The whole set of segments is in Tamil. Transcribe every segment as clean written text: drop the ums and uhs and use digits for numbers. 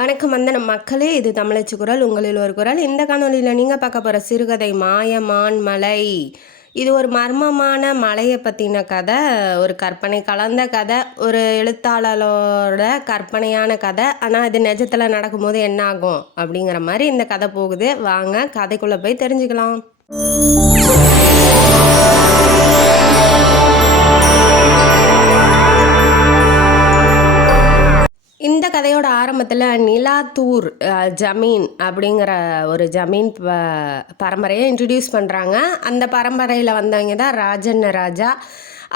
வணக்கம் வந்தனம் மக்களே, இது தமிழச்சு குரல், உங்களில் ஒரு குரல். இந்த காணொலியில் நீங்கள் பார்க்க போகிற சிறுகதை மாயமான் மலை. இது ஒரு மர்மமான மலையை பற்றின கதை, ஒரு கற்பனை கலந்த கதை, ஒரு எழுத்தாளரோட கற்பனையான கதை. ஆனால் இது நிஜத்தில் நடக்கும்போது என்ன ஆகும் அப்படிங்கிற மாதிரி இந்த கதை போகுது. வாங்க கதைக்குள்ளே போய் தெரிஞ்சுக்கலாம். இந்த கதையோட ஆரம்பத்தில் நிலாத்தூர் ஜமீன் அப்படிங்கிற ஒரு ஜமீன் பரம்பரையை இன்ட்ரடியூஸ் பண்ணுறாங்க. அந்த பரம்பரையில் வந்தவங்க தான் ராஜன் ராஜா.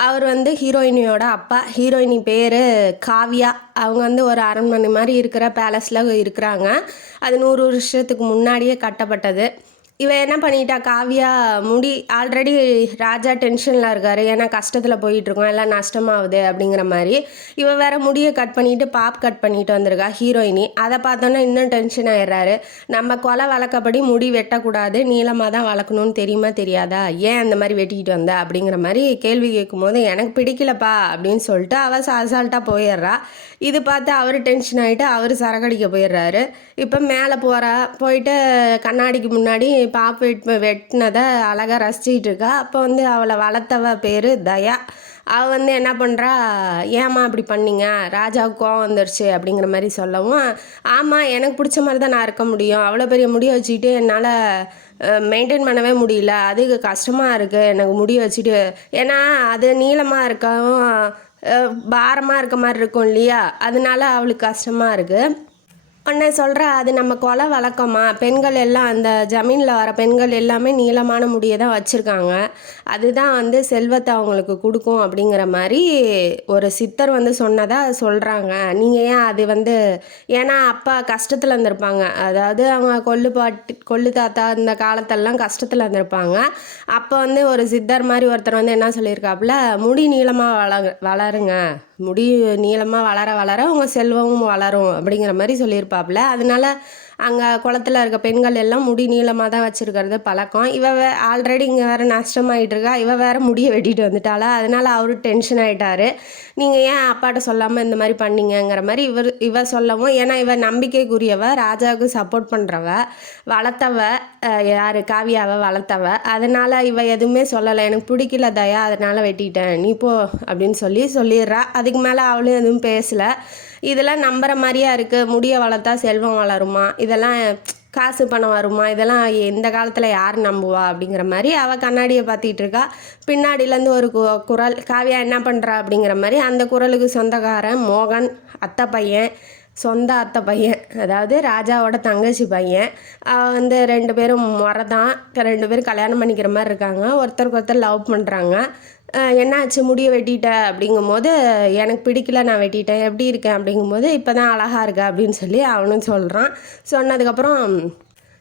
அவர் ஹீரோயினியோட அப்பா. ஹீரோயினி பேர் காவ்யா. அவங்க ஒரு அரண்மனை மாதிரி இருக்கிற பேலஸில் இருக்கிறாங்க. அது 100 வருஷத்துக்கு முன்னாடியே கட்டப்பட்டது. இவன் என்ன பண்ணிட்டா, காவியா ஆல்ரெடி ராஜா டென்ஷனில் இருக்கார். ஏன்னா கஷ்டத்தில் போயிட்டுருக்கோம், எல்லாம் நஷ்டமாகுது அப்படிங்கிற மாதிரி. இவன் வேற முடியை கட் பண்ணிவிட்டு பாப் கட் பண்ணிட்டு வந்திருக்கா ஹீரோயினி. அதை பார்த்தோன்னா இன்னும் டென்ஷன் ஆயிடுறாரு. நம்ம கொலை வழக்கப்படி முடி வெட்டக்கூடாது, நீளமாக தான் வளர்க்கணும்னு தெரியுமா தெரியாதா, ஏன் அந்த மாதிரி வெட்டிக்கிட்டு வந்த அப்படிங்கிற மாதிரி கேள்வி கேட்கும்போது எனக்கு பிடிக்கலப்பா அப்படின்னு சொல்லிட்டு அவள் அசால்ட்டாக போயிடுறா. இது பார்த்து அவர் டென்ஷன் ஆகிட்டு அவர் சரக்கடிக்க போயிடுறாரு. இப்போ மேலே போயிட்டு கண்ணாடிக்கு முன்னாடி பாப் வெட்டினதை அழகாக ரசிச்சிக்கிட்டு இருக்கா. அப்போ அவளை வளர்த்தவ பேர் தயா. அவள் என்ன பண்ணுறா, ஏம்மா அப்படி பண்ணிங்க, ராஜாவுக்கு கோவம் வந்துருச்சு அப்படிங்கிற மாதிரி சொல்லவும், ஆமாம் எனக்கு பிடிச்ச மாதிரி தான் நான் இருக்க முடியும், அவ்வளோ பெரிய முடியை வச்சுக்கிட்டு என்னால் மெயின்டைன் பண்ணவே முடியல, அதுக்கு கஷ்டமாக இருக்குது எனக்கு முடியை வச்சுட்டு. ஏன்னா அது நீளமாக இருக்கவும் பாரமாக இருக்க மாதிரி இருக்கும் இல்லையா, அதனால அவளுக்கு கஷ்டமாக இருக்குது. உடனே சொல்கிறா, அது நம்ம கொலை வழக்கமா, பெண்கள் எல்லாம் அந்த ஜமீனில் வர பெண்கள் எல்லாமே நீளமான முடியை தான் வச்சுருக்காங்க, அதுதான் செல்வத்தை அவங்களுக்கு கொடுக்கும் அப்படிங்கிற மாதிரி ஒரு சித்தர் சொன்னதாக சொல்கிறாங்க. நீங்கள் ஏன் அது ஏன்னா அப்பா கஷ்டத்தில் இருந்திருப்பாங்க, அதாவது அவங்க கொள்ளு தாத்தா இந்த காலத்தெல்லாம் கஷ்டத்தில் இருந்திருப்பாங்க. அப்போ ஒரு சித்தர் மாதிரி ஒருத்தர் என்ன சொல்லியிருக்காப்புல, முடி நீளமாக வளருங்க, முடி நீளமாக வளர வளர உங்கள் செல்வமும் வளரும் அப்படிங்கிற மாதிரி சொல்லியிருப்பாப்புல. அதனால அங்கே குளத்தில் இருக்க பெண்கள் எல்லாம் முடி நீளமாக தான் வச்சுருக்கிறது பழக்கம். ஆல்ரெடி இங்கே வேறு நஷ்டமாயிட்டு இருக்கா, வேறு முடியை வெட்டிட்டு வந்துட்டாளா, அதனால் அவரு டென்ஷன் ஆகிட்டாரு. நீங்கள் ஏன் அப்பாட்ட சொல்லாமல் இந்த மாதிரி பண்ணிங்கிற மாதிரி இவ சொல்லவும், ஏன்னா நம்பிக்கைக்குரியவ, ராஜாவுக்கு சப்போர்ட் பண்ணுறவ, வளர்த்தவ, யார் காவியாவை வளர்த்தவ, அதனால் எதுவுமே சொல்லலை, எனக்கு பிடிக்கல தயா அதனால் வெட்டிட்டேன், நீ போ அப்படின்னு சொல்லிடுறா. அதுக்கு மேலே அவளும் எதுவும் பேசலை. இதெல்லாம் நம்புகிற மாதிரியா இருக்குது, முடியை வளர்த்தா செல்வம் வளருமா, இதெல்லாம் காசு பணம் வருமா, இதெல்லாம் இந்த காலத்தில் யார் நம்புவா அப்படிங்கிற மாதிரி அவள் கண்ணாடியை பார்த்திட்டு இருக்கா. பின்னாடியிலேருந்து ஒரு குரல், காவியா என்ன பண்ணுறா அப்படிங்கிற மாதிரி. அந்த குரலுக்கு சொந்தக்காரன் மோகன், அத்தை பையன், சொந்த அத்தை பையன், அதாவது ராஜாவோட தங்கச்சி பையன். 2 பேரும் முறை தான், 2 பேரும் கல்யாணம் பண்ணிக்கிற மாதிரி இருக்காங்க, ஒருத்தருக்கு ஒருத்தர் லவ் பண்ணுறாங்க. என்னாச்சு முடியை வெட்டிட்ட அப்படிங்கும்போது, எனக்கு பிடிக்கல நான் வெட்டிட்டேன், எப்படி இருக்கேன் அப்படிங்கும்போது, இப்போ தான் அழகாக இருக்க அப்படின்னு சொல்லி அவனும் சொல்கிறான். சொன்னதுக்கப்புறம்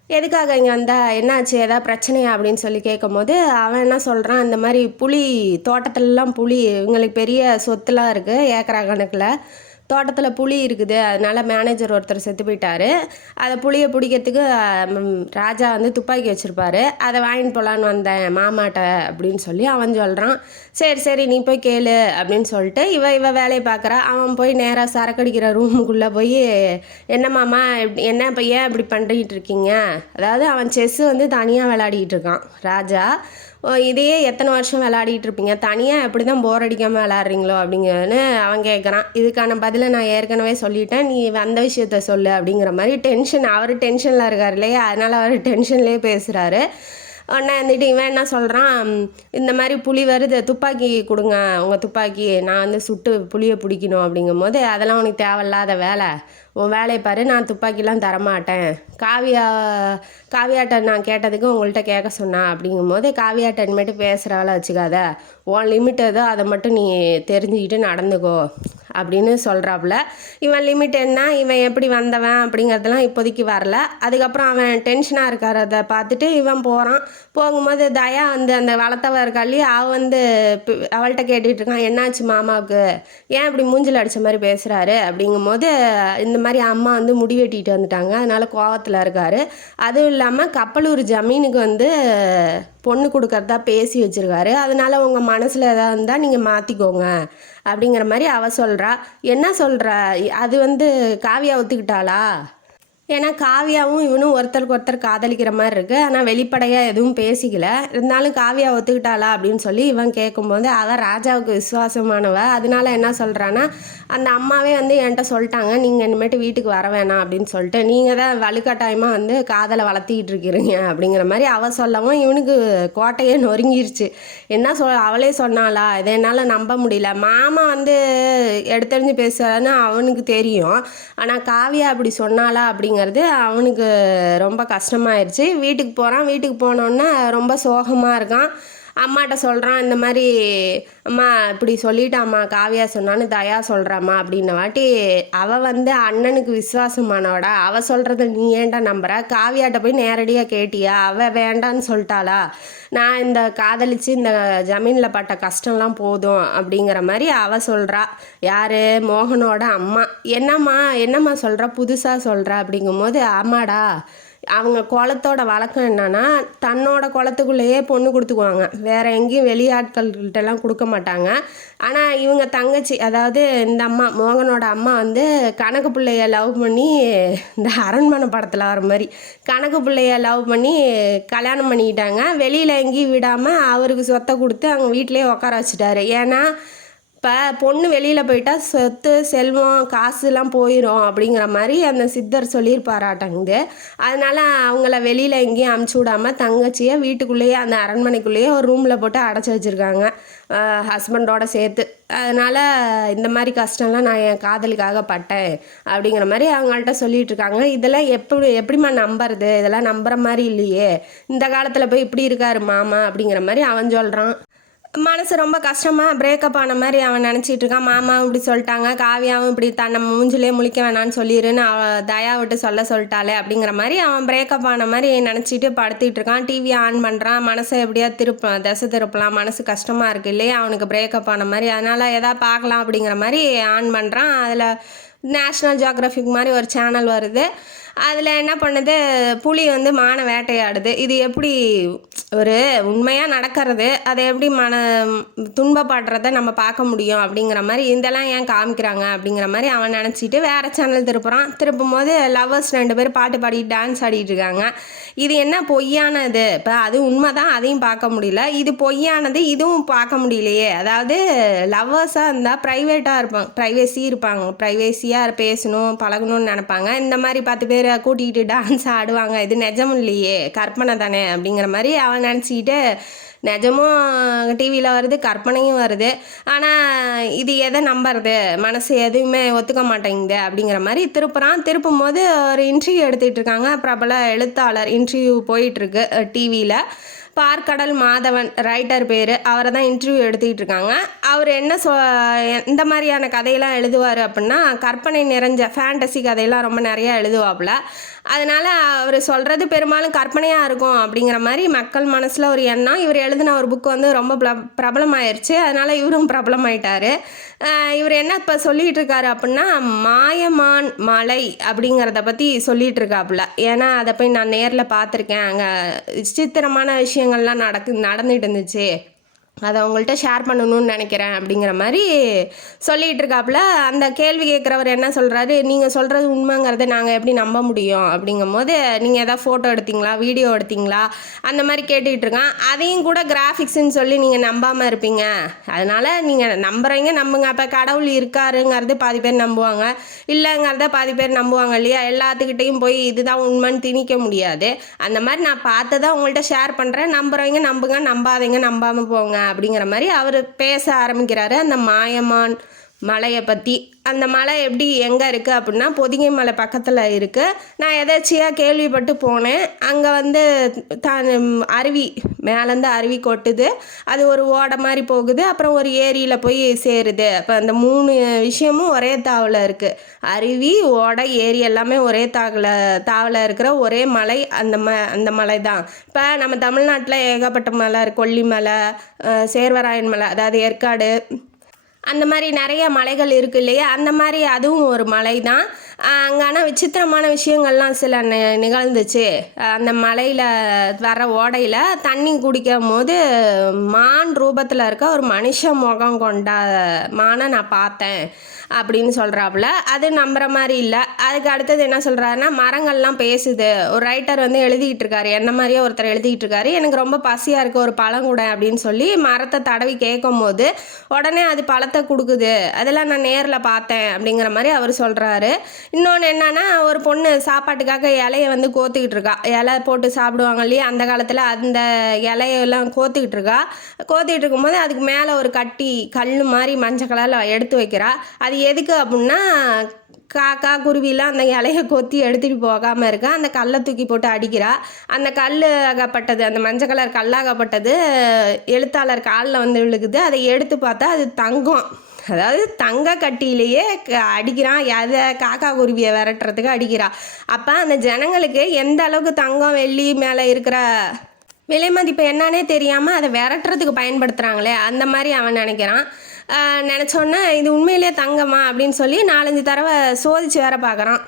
எதுக்காக இங்கே வந்தால் என்னாச்சு, ஏதாவது பிரச்சனையா அப்படின்னு சொல்லி கேட்கும்போது அவன் என்ன சொல்கிறான், இந்த மாதிரி புலி தோட்டத்துலலாம் புலி, இவங்களுக்கு பெரிய சொத்துலாம் இருக்குது, ஏக்கரா கணக்கில் தோட்டத்தில் புலி இருக்குது, அதனால் மேனேஜர் ஒருத்தர் செத்து போயிட்டார். அதை புளியை பிடிக்கிறதுக்கு ராஜா துப்பாக்கி வச்சுருப்பாரு, அதை வாங்கிட்டு போகலான்னு வந்தேன் மாமாட்ட அப்படின்னு சொல்லி அவன் சொல்கிறான். சரி நீ போய் கேளு அப்படின்னு சொல்லிட்டு இவ வேலையை பார்க்குறா. அவன் போய் நேராக சரக்கடிக்கிற ரூமுக்குள்ளே போய், என்ன மாமா என்ன இப்போ ஏன் இப்படி பண்ணிட்டு இருக்கீங்க, அதாவது அவன் செஸ்ஸு தனியாக விளையாடிக்கிட்டு இருக்கான் ராஜா. இதையே எத்தனை வருஷம் விளையாடிட்டு இருப்பீங்க, தனியாக எப்படி தான் போர் அடிக்காமல் விளையாடுறீங்களோ அப்படிங்கன்னு அவன் கேட்குறான். இதுக்கான பதிலை நான் ஏற்கனவே சொல்லிட்டேன், நீ அந்த விஷயத்த சொல்லு அப்படிங்கிற மாதிரி அவர் டென்ஷனில் இருக்கார் இல்லையா, அதனால் அவர் டென்ஷன்லேயே பேசுகிறாரு. உடனே இவன் என்ன சொல்கிறான், இந்த மாதிரி புலி வருது, துப்பாக்கி கொடுங்க உங்கள் துப்பாக்கி, நான் சுட்டு புளியை பிடிக்கணும் அப்படிங்கும்போது, அதெல்லாம் உனக்கு தேவையில்லாத வேலை, உன் வேலையை பாரு, நான் துப்பாக்கிலாம் தரமாட்டேன், காவியாட்ட நான் கேட்டதுக்கு உங்கள்கிட்ட கேட்க சொன்னான் அப்படிங்கும்போது, காவியாட்ட இனிமேட்டு பேசுகிற வேலை வச்சுக்காத, உன் லிமிட் ஏதோ அதை மட்டும் நீ தெரிஞ்சுக்கிட்டு நடந்துக்கோ அப்படின்னு சொல்கிறாப்புல. இவன் லிமிட் என்ன, இவன் எப்படி வந்தவன் அப்படிங்கிறதுலாம் இப்போதைக்கு வரல. அதுக்கப்புறம் அவன் டென்ஷனாக இருக்காரதை பார்த்துட்டு இவன் போகிறான். போகும்போது தயா அந்த வளர்த்தவ இருக்காளி, அவள்கிட்ட கேட்டுக்கிட்டு இருக்கான், என்னாச்சு மாமாவுக்கு, ஏன் இப்படி மூஞ்சில் அடித்த மாதிரி பேசுகிறாரு அப்படிங்கும்போது, இந்த மாதிரி அம்மா முடி வெட்டிட்டு வந்துட்டாங்க, அதனால் கோவத்தில் இருக்கார். அதுவும் இல்லாமல் கப்பலூர் ஜமீனுக்கு பொண்ணு கொடுக்கறதா பேசி வச்சுருக்காரு, அதனால் உங்கள் மனசில் எதாவது இருந்தால் நீங்கள் மாற்றிக்கோங்க அப்படிங்கிற மாதிரி அவள் சொல்கிறா. என்ன சொல்கிற, அது வந்து காவியா ஒத்துக்கிட்டாளா? ஏன்னா காவியாவும் இவனும் ஒருத்தருக்கு ஒருத்தர் காதலிக்கிற மாதிரி இருக்குது. ஆனால் வெளிப்படையாக எதுவும் பேசிக்கல. இருந்தாலும் காவியா ஒத்துக்கிட்டாளா அப்படின்னு சொல்லி இவன் கேட்கும்போது அவள் ராஜாவுக்கு விசுவாசமானவ. அதனால என்ன சொல்கிறான்னா, அந்த அம்மாவே வந்து என்கிட்ட சொல்லிட்டாங்க, நீங்கள் இனிமேட்டு வீட்டுக்கு வர வேணாம் அப்படின்னு சொல்லிட்டு, நீங்கள் தான் வலுக்கட்டாயமாக வந்து காதலை வளர்த்திக்கிட்டு இருக்கிறீங்க அப்படிங்கிற மாதிரி அவள் சொல்லவும் இவனுக்கு கோட்டையே நொறுங்கிருச்சு. என்ன அவளே சொன்னாளா, இதை என்னால் நம்ப முடியல. மாமா வந்து எடுத்தெறிஞ்சு பேசுகிறான்னு அவனுக்கு தெரியும். ஆனால் காவியா அப்படி சொன்னாளா அப்படிங்கிறது அவனுக்கு ரொம்ப கஷ்டமாயிருச்சு. வீட்டுக்கு போகிறான். வீட்டுக்கு போனோன்னே ரொம்ப சோகமாக இருக்கான். அம்மாட்ட சொல்கிறான், இந்த மாதிரி அம்மா இப்படி சொல்லிட்டாம்மா, காவியா சொன்னான்னு தயா சொல்கிறாம்மா அப்படின்ன வாட்டி அவள் வந்து அண்ணனுக்கு விசுவாசமானவடா, அவள் சொல்கிறத நீ ஏன்டா நம்புற? காவியாட்ட போய் நேரடியாக கேட்டியா? அவள் வேண்டான்னு சொல்லிட்டாளா? நான் இந்த காதலிச்சு இந்த ஜமீனில் பட்ட கஷ்டம்லாம் போதும் அப்படிங்கிற மாதிரி அவள் சொல்கிறா. யார்? மோகனோட அம்மா. என்னம்மா சொல்கிற, புதுசாக சொல்கிற அப்படிங்கும்போது, ஆமாடா, அவங்க குளத்தோட வழக்கம் என்னன்னா, தன்னோட குளத்துக்குள்ளேயே பொண்ணு கொடுத்துக்குவாங்க. வேறு எங்கேயும் வெளியாட்கள்கிட்டலாம் கொடுக்க மாட்டாங்க. ஆனால் இவங்க தங்கச்சி, அதாவது இந்த அம்மா மோகனோட அம்மா வந்து கணக்கு பிள்ளைய லவ் பண்ணி, இந்த அரண்மனை படத்தில் வர மாதிரி கணக்கு பிள்ளைய லவ் பண்ணி கல்யாணம் பண்ணிக்கிட்டாங்க. வெளியில் எங்கேயும் விடாமல் அவருக்கு சொத்தை கொடுத்து அவங்க வீட்டிலேயே உட்கார வச்சுட்டாரு. ஏன்னா இப்போ பொண்ணு வெளியில் போயிட்டா சொத்து செல்வம் காசுலாம் போயிடும் அப்படிங்கிற மாதிரி அந்த சித்தர் சொல்லியிருப்பாராட்டங்குது. அதனால் அவங்கள வெளியில் எங்கேயும் அமுச்சு விடாமல் தங்கச்சியை வீட்டுக்குள்ளேயே அந்த அரண்மனைக்குள்ளேயே ஒரு ரூமில் போட்டு அடைச்சி வச்சுருக்காங்க, ஹஸ்பண்டோடு சேர்த்து. அதனால் இந்த மாதிரி கஷ்டம்லாம் நான் என் காதலுக்காக பட்டேன் அப்படிங்கிற மாதிரி அவங்கள்ட்ட சொல்லிகிட்டு இருக்காங்க. இதெல்லாம் எப்படிம்மா நம்புறது? இதெல்லாம் நம்புகிற மாதிரி இல்லையே, இந்த காலத்தில் போய் இப்படி இருக்காரு மாமா அப்படிங்கிற மாதிரி அவன் சொல்கிறான். மனசு ரொம்ப கஷ்டமாக பிரேக்கப் ஆன மாதிரி அவன் நினச்சிட்டு இருக்கான். மாமாவும் இப்படி சொல்லிட்டாங்க, காவியாவும் இப்படி தன்னை மூஞ்சிலே முழிக்க வேணான்னு சொல்லிடுன்னு தயா விட்டு சொல்லிட்டாளே அப்படிங்கிற மாதிரி அவன் பிரேக்கப் ஆன மாதிரி நினச்சிட்டு படுத்திட்டு இருக்கான். டிவியை ஆன் பண்ணுறான். மனசை எப்படியா திசை திருப்பலாம், மனசு கஷ்டமாக இருக்குது இல்லையா அவனுக்கு பிரேக்கப் ஆன மாதிரி. அதனால் எதாவது பார்க்கலாம் அப்படிங்கிற மாதிரி ஆன் பண்ணுறான். அதில் நேஷ்னல் ஜியோகிராஃபிக் மாதிரி ஒரு சேனல் வருது. அதில் என்ன பண்ணுது, புலி வந்து மானை வேட்டையாடுது. இது எப்படி ஒரு உண்மையாக நடக்கிறது, அதை எப்படி துன்பப்படுறத நம்ம பார்க்க முடியும் அப்படிங்கிற மாதிரி, இதெல்லாம் ஏன் காமிக்கிறாங்க அப்படிங்கிற மாதிரி அவன் நினச்சிட்டு வேறு சேனல் திருப்பும் போது லவ்வர்ஸ் 2 பேர் பாட்டு பாடி டான்ஸ் ஆடிட்டு இருக்காங்க. இது என்ன பொய்யானது? இப்போ அது உண்மை தான், அதையும் பார்க்க முடியல. இது பொய்யானது, இதுவும் பார்க்க முடியலையே. அதாவது லவ்வர்ஸாக இருந்தால் ப்ரைவேட்டாக இருப்பாங்க, ப்ரைவேசியாக பேசணும் பழகணும்னு நினைப்பாங்க. இந்த மாதிரி 10 பேர் கூட்டிகிட்டு டான்ஸ் ஆடுவாங்க, இது நிஜமும் இல்லையே, கற்பனை தானே அப்படிங்கிற மாதிரி அவன் நினச்சிக்கிட்டு, நிஜமும் டிவியில் வருது, கற்பனையும் வருது. ஆனால் இது எதை நம்புறது, மனசு எதுவுமே ஒத்துக்க மாட்டேங்குது அப்படிங்கிற மாதிரி திருப்பும் போது ஒரு இன்டர்வியூ எடுத்துகிட்டு இருக்காங்க. பிரபல எழுத்தாளர் இன்டர்வியூ போயிட்டுருக்கு டிவியில். பார்க்கடல் மாதவன் ரைட்டர் பேர், அவரை தான் இன்டர்வியூ எடுத்துக்கிட்டு இருக்காங்க. அவர் என்ன இந்த மாதிரியான கதையெல்லாம் எழுதுவார் அப்படின்னா, கற்பனை நிறைஞ்ச ஃபேண்டசி கதையெல்லாம் ரொம்ப நிறையா எழுதுவாப்புல. அதனால் அவர் சொல்கிறது பெரும்பாலும் கற்பனையாக இருக்கும் அப்படிங்கிற மாதிரி மக்கள் மனசில் ஒரு எண்ணம். இவர் எழுதின ஒரு புக்கு வந்து ரொம்ப பிரபலமாயிருச்சு. அதனால் இவரும் பிரபலமாயிட்டார். இவர் என்ன இப்போ சொல்லிகிட்டு இருக்காரு அப்படின்னா, மாயமான் மலை அப்படிங்கிறத பற்றி சொல்லிகிட்டு இருக்காப்புல. ஏன்னா அதை போய் நான் நேரில் பார்த்துருக்கேன், அங்கே விசித்திரமான விஷயங்கள்லாம் நடந்துகிட்டு இருந்துச்சு, அதை அவங்கள்ட்ட ஷேர் பண்ணணும்னு நினைக்கிறேன் அப்படிங்கிற மாதிரி சொல்லிகிட்டு இருக்காப்புல. அந்த கேள்வி கேட்குறவர் என்ன சொல்கிறாரு, நீங்கள் சொல்கிறது உண்மைங்கிறத நாங்கள் எப்படி நம்ப முடியும் அப்படிங்கும் போது, நீங்கள் எதாவது ஃபோட்டோ எடுத்தீங்களா, வீடியோ எடுத்தீங்களா, அந்த மாதிரி கேட்டுக்கிட்டு இருக்கான். அதையும் கூட கிராஃபிக்ஸ்ன்னு சொல்லி நீங்கள் நம்பாமல் இருப்பீங்க, அதனால் நீங்கள் நம்புகிறீங்க நம்புங்க. அப்போ கடவுள் இருக்காருங்கிறது பாதி பேர் நம்புவாங்க, இல்லைங்கிறத பாதி பேர் நம்புவாங்க இல்லையா. எல்லாத்துக்கிட்டையும் போய் இதுதான் உண்மைன்னு திணிக்க முடியாது. அந்த மாதிரி நான் பார்த்ததை உங்கள்கிட்ட ஷேர் பண்ணுறேன், நம்புகிறவங்க நம்புங்க, நம்பாதீங்க நம்பாமல் போங்க அப்படிங்கிற மாதிரி அவர் பேச ஆரம்பிக்கிறாரு அந்த மாயமான் மலையை பற்றி. அந்த மலை எப்படி எங்கே இருக்குது அப்படின்னா, பொதிகை மலை பக்கத்தில் இருக்குது. நான் எதாச்சியாக கேள்விப்பட்டு போனேன். அங்கே வந்து அருவி, மேலேருந்து அருவி கொட்டுது, அது ஒரு ஓடை மாதிரி போகுது, அப்புறம் ஒரு ஏரியில் போய் சேருது. அப்போ அந்த 3 விஷயமும் ஒரே தாவில் இருக்குது. அருவி, ஓடை, ஏரி எல்லாமே ஒரே தாவில் இருக்கிற ஒரே மலை அந்த மலை தான். இப்போ நம்ம தமிழ்நாட்டில் ஏகப்பட்ட மலை, கொல்லிமலை, சேர்வராயன் மலை, அதாவது ஏற்காடு, அந்த மாதிரி நிறைய மலைகள் இருக்குது இல்லையா. அந்த மாதிரி அதுவும் ஒரு மலை தான். அங்கே ஆனால் விசித்திரமான விஷயங்கள்லாம் சில நிகழ்ந்துச்சு. அந்த மலையில் வர ஓடையில் தண்ணி குடிக்கும் போது மான் ரூபத்தில் இருக்க ஒரு மனுஷ முகம் கொண்ட மானை நான் பார்த்தேன் அப்படின்னு சொல்கிறாப்புல. அது நம்புகிற மாதிரி இல்லை. அதுக்கு அடுத்தது என்ன சொல்கிறாருன்னா, மரங்கள்லாம் பேசுது. ஒரு ரைட்டர் வந்து எழுதிக்கிட்டு இருக்காரு, என்ன மாதிரியே ஒருத்தர் எழுதிக்கிட்டு இருக்காரு, எனக்கு ரொம்ப பசியாக இருக்குது ஒரு பழம் கூட அப்படின்னு சொல்லி மரத்தை தடவி கேட்கும் போது உடனே அது பழத்தை கொடுக்குது, அதெல்லாம் நான் நேரில் பார்த்தேன் அப்படிங்கிற மாதிரி அவர் சொல்கிறாரு. இன்னொன்று என்னன்னா, ஒரு பொண்ணு சாப்பாட்டுக்காக இலையை வந்து கோத்துக்கிட்டு இருக்கா. இலை போட்டு சாப்பிடுவாங்க இல்லையா அந்த காலத்தில், அந்த இலையெல்லாம் கோத்துக்கிட்டு இருக்கும்போது அதுக்கு மேலே ஒரு கட்டி கல் மாதிரி மஞ்சள் கலரில் எடுத்து வைக்கிறா. அது எதுக்கு அப்படின்னா, காக்கா குருவிலாம் அந்த இலையை கொத்தி எடுத்துகிட்டு போகாமல் இருக்கா, அந்த கல்லை தூக்கி போட்டு அடிக்கிறா. அந்த கல் ஆகப்பட்டது, அந்த மஞ்சள் கலர் கல்லாகப்பட்டது எழுத்தாளர் காலில் வந்து விழுகுது. அதை எடுத்து பார்த்தா அது தங்கம். அதாவது தங்க கட்டியிலேயே அடிக்கிறான், எதை காக்கா குருவியை விரட்டுறதுக்கு அடிக்கிறான். அப்போ அந்த ஜனங்களுக்கு எந்த அளவுக்கு தங்கம் வெள்ளி மேலே இருக்கிற விலை மதிப்பு என்னன்னே தெரியாமல் அதை விரட்டுறதுக்கு பயன்படுத்துகிறாங்களே, அந்த மாதிரி அவன் நினைக்கிறான். நினச்சோன்னே இது உண்மையிலே தங்கமா அப்படின்னு சொல்லி 4-5 தடவை சோதித்து வேற பார்க்குறான்.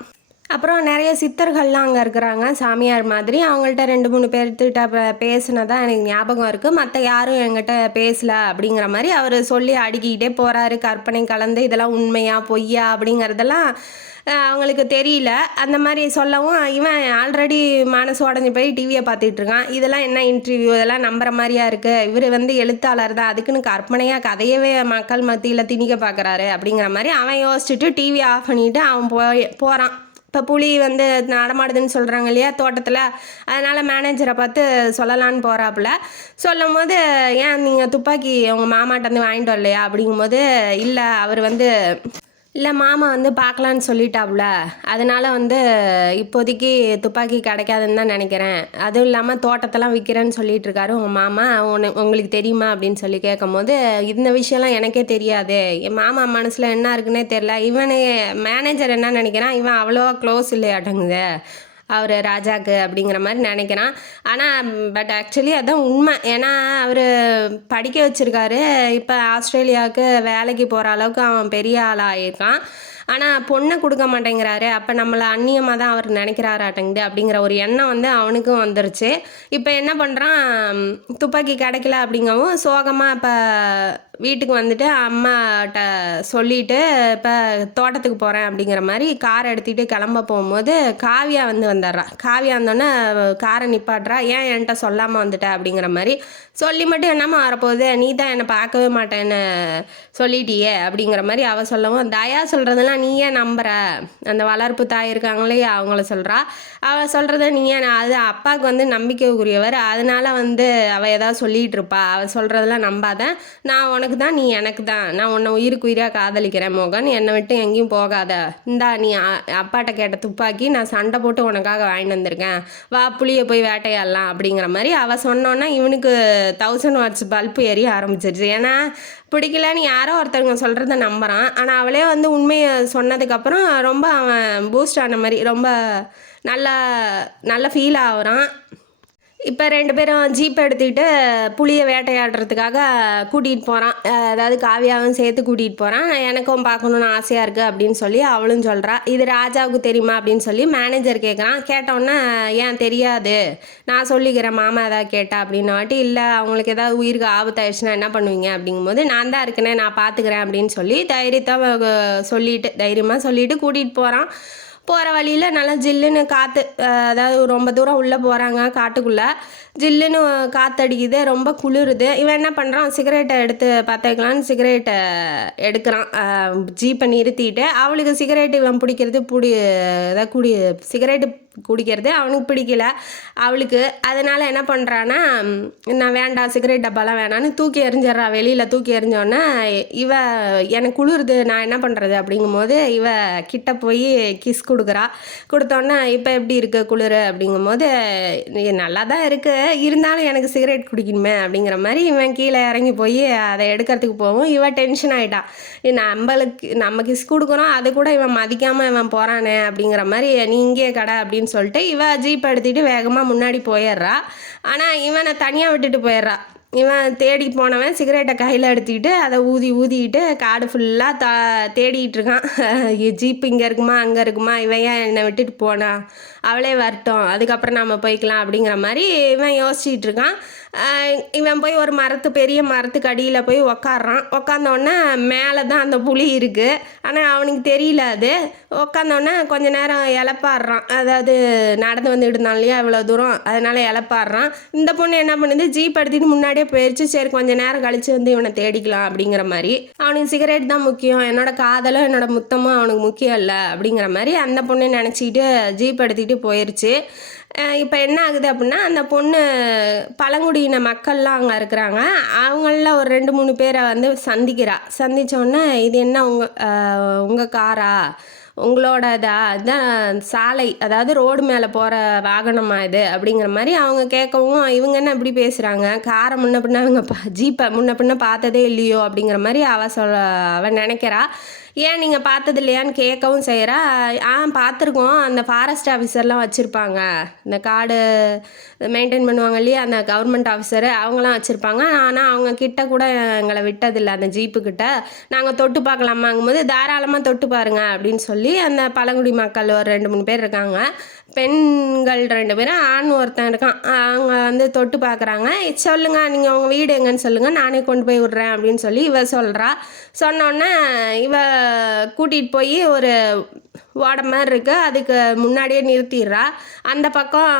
அப்புறம் நிறைய சித்தர்கள்லாம் அங்கே இருக்கிறாங்க, சாமியார் மாதிரி. அவங்கள்ட்ட 2-3 பேர்த்துக்கிட்ட பேசுனதான் எனக்கு ஞாபகம் இருக்குது, மற்ற யாரும் என்கிட்ட பேசல அப்படிங்கிற மாதிரி அவர் சொல்லி அடுக்கிக்கிட்டே போகிறாரு. கற்பனை கலந்து இதெல்லாம் உண்மையா பொய்யா அப்படிங்கிறதெல்லாம் அவங்களுக்கு தெரியல. அந்த மாதிரி சொல்லவும் இவன் ஆல்ரெடி மனசு உடஞ்சி போய் டிவியை பார்த்துட்டு இருக்கான். இதெல்லாம் என்ன இன்டர்வியூ, இதெல்லாம் நம்புற மாதிரியா இருக்குது, இவர் வந்து எழுத்தாளர் தான், அதுக்குன்னு கற்பனையாக கதையவே மக்கள் மத்தியில் திணிக்க பார்க்குறாரு அப்படிங்கிற மாதிரி அவன் யோசிச்சுட்டு டிவி ஆஃப் பண்ணிவிட்டு அவன் போகிறான். இப்போ புலி வந்து நடமாடுதுன்னு சொல்கிறாங்க இல்லையா தோட்டத்தில், அதனால் மேனேஜரை பார்த்து சொல்லலான்னு போகிறாப்புல. சொல்லும் போது, ஏன் நீங்கள் துப்பாக்கி உங்கள் மாமாட்டேருந்து வாங்கிட்டு வரலையா அப்படிங்கும்போது, இல்லை அவர் வந்து இல்லை மாமா வந்து பார்க்கலான்னு சொல்லிட்டாப்புல, அதனால் வந்து இப்போதைக்கு துப்பாக்கி கிடைக்காதுன்னு தான் நினைக்கிறேன். அதுவும் இல்லாமல் தோட்டத்தெல்லாம் விற்கிறேன்னு சொல்லிட்டு இருக்காரு உங்கள் மாமா, உங்களுக்கு தெரியுமா அப்படின்னு சொல்லி கேட்கும்போது, இந்த விஷயம்லாம் எனக்கே தெரியாது, என் மாமா மனசில் என்ன இருக்குன்னே தெரில, இவனே மேனேஜர் என்ன நினைக்கிறான், இவன் அவ்வளோவா க்ளோஸ் இல்லையாட்டங்குது அவர் ராஜாக்கு அப்படிங்கிற மாதிரி நினைக்கிறான். ஆனால் பட் ஆக்சுவலி அதுதான் உண்மை. ஏன்னா அவர் படிக்க வச்சுருக்காரு, இப்போ ஆஸ்திரேலியாவுக்கு வேலைக்கு போகிற அளவுக்கு அவன் பெரிய ஆளாகிருக்கான். ஆனால் பொண்ணை கொடுக்க மாட்டேங்கிறாரு, அப்போ நம்மளை அந்நியமாக தான் அவர் நினைக்கிறாராட்டங்குது அப்படிங்கிற ஒரு எண்ணம் வந்து அவனுக்கும் வந்துருச்சு. இப்போ என்ன பண்ணுறான், துப்பாக்கி கிடைக்கல அப்படிங்கவும் சோகமாக இப்போ வீட்டுக்கு வந்துட்டு அம்மாட்ட சொல்லிவிட்டு இப்போ தோட்டத்துக்கு போகிறேன் அப்படிங்கிற மாதிரி காரை எடுத்துகிட்டு கிளம்ப போகும்போது காவியா வந்துடுறா. காவியா வந்தோடனே காரை நிப்பாட்டுறா, ஏன் என்கிட்ட சொல்லாமல் வந்துட்ட அப்படிங்கிற மாதிரி. சொல்லி மட்டும் என்னம்மா வரப்போகுது, நீ தான் என்னை பார்க்கவே மாட்டேன்னு சொல்லிட்டியே அப்படிங்கிற மாதிரி அவள் சொல்லவும், தயா சொல்கிறதெல்லாம் நீ ஏன் நம்புற, அந்த வளர்ப்பு தாய் இருக்காங்களே அவங்கள சொல்கிறா. அவள் சொல்கிறத நீ ஏன், அது அப்பாவுக்கு வந்து நம்பிக்கைக்குரியவர், அதனால வந்து அவள் ஏதாவது சொல்லிகிட்டு இருப்பா, அவள் சொல்கிறதெல்லாம் நம்பாத, நான் உனக்கு தான் நீ எனக்கு தான், நான் உன்னை உயிருக்கு உயிராக காதலிக்கிறேன் மோகன், என்னை விட்டு எங்கேயும் போகாத, இந்தா நீ அப்பாட்ட கேட்ட துப்பாக்கி நான் சண்டை போட்டு உனக்காக வாங்கிட்டு வந்திருக்கேன், வா புளியை போய் வேட்டையாடலாம் அப்படிங்கிற மாதிரி அவள் சொன்னோன்னா இவனுக்கு 1000 வாட்ஸ் பல்பு எரிய ஆரம்பிச்சிருச்சு. ஏன்னா பிடிக்கலன்னு யாரோ ஒருத்தவங்க சொல்கிறத நம்புகிறான். ஆனால் அவளே வந்து உண்மையை சொன்னதுக்கப்புறம் ரொம்ப அவன் பூஸ்ட் ஆன மாதிரி ரொம்ப நல்ல ஃபீல் ஆகுறான். இப்போ 2 பேரும் ஜீப் எடுத்துக்கிட்டு புளியை வேட்டையாடுறதுக்காக கூட்டிகிட்டு போகிறான். அதாவது காவியாவும் சேர்த்து கூட்டிகிட்டு போகிறான். எனக்கும் பார்க்கணுன்னு ஆசையாக இருக்குது அப்படின்னு சொல்லி அவளும் சொல்கிறா. இது ராஜாவுக்கு தெரியுமா அப்படின்னு சொல்லி மேனேஜர் கேட்குறான். கேட்டோன்னே ஏன் தெரியாது, நான் சொல்லிக்கிறேன் மாமா ஏதாவது கேட்டா அப்படின்னு வாட்டி, இல்லை அவங்களுக்கு ஏதாவது உயிருக்கு ஆபத்தாயிடுச்சுன்னா என்ன பண்ணுவீங்க அப்படிங்கும்போது, நான் தான் இருக்கேனே நான் பார்த்துக்கிறேன் அப்படின்னு சொல்லி தைரியமாக சொல்லிவிட்டு கூட்டிகிட்டு போகிறான். போகிற வழியில் நல்லா ஜில்லுன்னு காற்று, அதாவது ரொம்ப தூரம் உள்ளே போகிறாங்க காட்டுக்குள்ளே, ஜில்லுன்னு காற்றடிக்குது, ரொம்ப குளிருது. இவன் என்ன பண்ணுறான், சிகரெட்டை எடுத்து பற்ற வைக்கலான்னு சிகரெட்டை எடுக்கிறான். ஜீப்பை நிறுத்திட்டு அவளுக்கு சிகரெட்டு இவன் பிடிக்கிறது சிகரெட்டு குடிக்கிறது அவனுக்கு பிடிக்கல அவளுக்கு. அதனால் என்ன பண்ணுறான்னா, நான் வேண்டாம் சிகரெட் டப்பாலாம் வேணான்னு தூக்கி எறிஞ்சிட்றா. வெளியில் தூக்கி எறிஞ்சோடனே இவ எனக்கு குளிருது நான் என்ன பண்ணுறது அப்படிங்கும்போது இவ கிட்ட போய் கிஸ் கொடுத்தோன்னே இப்போ எப்படி இருக்குது குளிர் அப்படிங்கும்போது, நல்லா தான் இருக்குது இருந்தாலும் எனக்கு சிகரெட் குடிக்கணுமே அப்படிங்கிற மாதிரி இவன் கீழே இறங்கி போய் அதை எடுக்கிறதுக்கு போகும். இவன் டென்ஷன் ஆகிட்டான், நம்ம கிஸ் கொடுக்குறோம் அது கூட இவன் மதிக்காமல் இவன் போகிறானே அப்படிங்கிற மாதிரி, நீ இங்கே கடை அப்படின்னு சொல்லிட்டு இவ ஜீப் எடுத்துகிட்டு வேகமாக முன்னாடி போயிடுறா. ஆனால் இவனை தனியாக விட்டுட்டு போயிடுறா. இவன் தேடி போனவன் சிகரெட்டை கையில் எடுத்துக்கிட்டு அதை ஊதிக்கிட்டு காடு ஃபுல்லாக தேடிட்டு இருக்கான். ஜீப் இங்கே இருக்குமா அங்கே இருக்குமா, இவன் ஏன் என்னை விட்டுட்டு போனா, அவளே வரட்டும் அதுக்கப்புறம் நம்ம போய்க்கலாம் அப்படிங்கிற மாதிரி இவன் யோசிச்சுட்டு இருக்கான். இவன் போய் ஒரு பெரிய மரத்துக்கு அடியில் போய் உக்காடுறான். உக்காந்தோடனே மேலே தான் அந்த புலி இருக்குது, ஆனால் அவனுக்கு தெரியல. அது உக்காந்தோடனே கொஞ்ச நேரம் இழப்பாடுறான், அதாவது நடந்து வந்துட்டு இருந்தான் இல்லையா இவ்வளோ தூரம், அதனால் இழப்பாடுறான். இந்த பொண்ணு என்ன பண்ணுது, ஜீப் எடுத்துகிட்டு முன்னாடியே போயிடுச்சு. சரி கொஞ்சம் நேரம் கழித்து வந்து இவனை தேடிக்கலாம் அப்படிங்கிற மாதிரி. அவனுக்கு சிகரெட் தான் முக்கியம், என்னோட காதலும் என்னோட முத்தமும் அவனுக்கு முக்கியம் இல்லை அப்படிங்கிற மாதிரி அந்த பொண்ணு நினச்சிக்கிட்டு ஜீப் எடுத்துக்கிட்டு போயிடுச்சு. இப்போ என்ன ஆகுது அப்படின்னா, அந்த பொண்ணு பழங்குடியின மக்கள்லாம் அங்கே இருக்கிறாங்க. அவங்களில் ஒரு 2-3 பேரை வந்து சந்தித்தோடனே இது என்ன உங்கள் காரா, உங்களோட இதான் சாலை, அதாவது ரோடு மேலே போகிற வாகனமா இது அப்படிங்கிற மாதிரி அவங்க கேட்கவும், இவங்க என்ன இப்படி பேசுகிறாங்க, காரை முன்ன பின்ன அவங்க ஜீப்பை முன்ன பின்ன பார்த்ததே இல்லையோ அப்படிங்கிற மாதிரி அவன் நினைக்கிறா. ஏன் நீங்கள் பார்த்தது இல்லையான்னு கேட்கவும் செய்கிறா. பார்த்துருக்கோம், அந்த ஃபாரஸ்ட் ஆஃபீஸர்லாம் வச்சுருப்பாங்க, இந்த காடு மெயின்டைன் பண்ணுவாங்க இல்லையா அந்த கவர்மெண்ட் ஆஃபீஸரு, அவங்களாம் வச்சுருப்பாங்க. ஆனால் அவங்க கிட்ட கூட எங்களை விட்டதில்லை, அந்த ஜீப்புக்கிட்ட நாங்கள் தொட்டு பார்க்கலாமாங்கும்போது தாராளமாக தொட்டு பாருங்க அப்படின்னு சொல்லி அந்த பழங்குடி மக்கள் ஒரு 2-3 பேர் இருக்காங்க. பெண்கள் 2 பேரும், ஆண் ஒருத்தன் இருக்கான். அவங்க வந்து தொட்டு பார்க்குறாங்க. சொல்லுங்கள் நீங்கள் உங்கள் வீடு எங்கன்னு சொல்லுங்கள், நானே கொண்டு போய் விட்றேன் அப்படின்னு சொல்லி இவ சொல்கிறா. சொன்னோடனே இவ கூட்டிகிட்டு போய் ஒரு ஓடை மாதிரி இருக்குது, அதுக்கு முன்னாடியே நிறுத்திடுறா. அந்த பக்கம்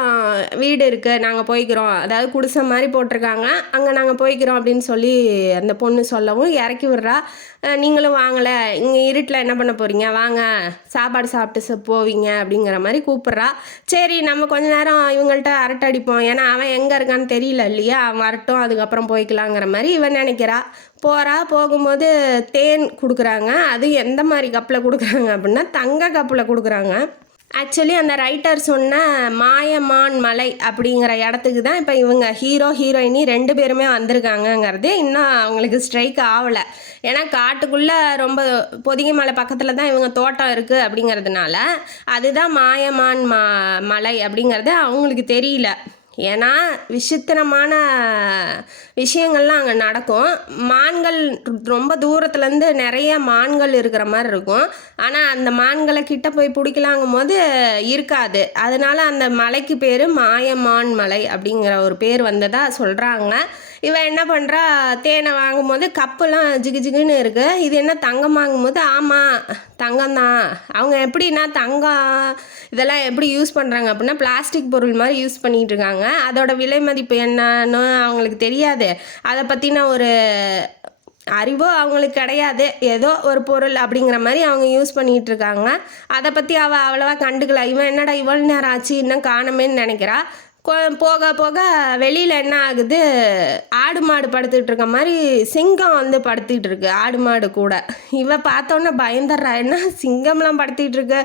வீடு இருக்குது, நாங்கள் போய்க்கிறோம், அதாவது குடிசை மாதிரி போட்டிருக்காங்க, அங்கே நாங்கள் போய்க்கிறோம் அப்படின்னு சொல்லி அந்த பொண்ணு சொல்லவும் இறக்கி விட்றா. நீங்களும் வாங்கலை, இங்கே இருட்டில் என்ன பண்ண போகிறீங்க, வாங்க சாப்பாடு சாப்பிட்டு போவீங்க அப்படிங்கிற மாதிரி கூப்பிட்றா. சரி நம்ம கொஞ்ச நேரம் இவங்கள்ட்ட அரட்டை அடிப்போம், ஏன்னா அவன் எங்கே இருக்கான்னு தெரியல இல்லையா, அவன் வரட்டும் அதுக்கப்புறம் போய்க்கலாங்கிற மாதிரி இவன் நினைக்கிறா. போகும்போது தேன் கொடுக்குறாங்க. அது எந்த மாதிரி கப்பில் கொடுக்குறாங்க அப்படின்னா தங்க கப்பில் கொடுக்குறாங்க. ஆக்சுவலி அந்த ரைட்டர் சொன்ன மாயமான் மலை அப்படிங்கிற இடத்துக்கு தான் இப்போ இவங்க ஹீரோயினி 2 பேருமே வந்திருக்காங்கங்கிறது இன்னும் அவங்களுக்கு ஸ்ட்ரைக் ஆகலை. ஏன்னா காட்டுக்குள்ளே ரொம்ப பொதிகை மலை பக்கத்தில் தான் இவங்க தோட்டம் இருக்குது அப்படிங்கிறதுனால அதுதான் மாயமான் மலை அப்படிங்கிறது அவங்களுக்கு தெரியல. ஏன்னா விசித்திரமான விஷயங்கள்லாம் அங்கே நடக்கும். மான்கள் ரொம்ப தூரத்துலேருந்து நிறைய மான்கள் இருக்கிற மாதிரி இருக்கும். ஆனால் அந்த மான்களை கிட்ட போய் பிடிக்கலாங்கும் போது இருக்காது. அதனால் அந்த மலைக்கு பேர் மாயமான் மலை அப்படிங்கிற ஒரு பேர் வந்ததாக சொல்கிறாங்க. இவன் என்ன பண்ணுறா, தேனை வாங்கும்போது கப்புலாம் ஜிகுன்னு இருக்குது. இது என்ன தங்கம் வாங்கும்போது, ஆமாம் தங்கம்தான். அவங்க எப்படின்னா தங்கம் இதெல்லாம் எப்படி யூஸ் பண்ணுறாங்க அப்படின்னா பிளாஸ்டிக் பொருள் மாதிரி யூஸ் பண்ணிகிட்டு இருக்காங்க. அதோட விலை மதிப்பு என்னன்னு அவங்களுக்கு தெரியாது, அதை பற்றின ஒரு அறிவோ அவங்களுக்கு கிடையாது. ஏதோ ஒரு பொருள் அப்படிங்கிற மாதிரி அவங்க யூஸ் பண்ணிகிட்டு இருக்காங்க. அதை பற்றி அவள் அவ்வளோவா கண்டுக்கல. இவன் என்னடா இவ்வளோ நேரம் ஆச்சு இன்னும் காணுமேன்னு நினைக்கிறா. போக வெளியில் என்ன ஆகுது, ஆடு மாடு படுத்துக்கிட்டு இருக்க மாதிரி சிங்கம் வந்து படுத்திகிட்டு இருக்கு, ஆடு மாடு கூட. இவ பார்த்தோன்னே பயந்துடுறா, என்ன சிங்கம்லாம் படுத்திகிட்டு இருக்கு,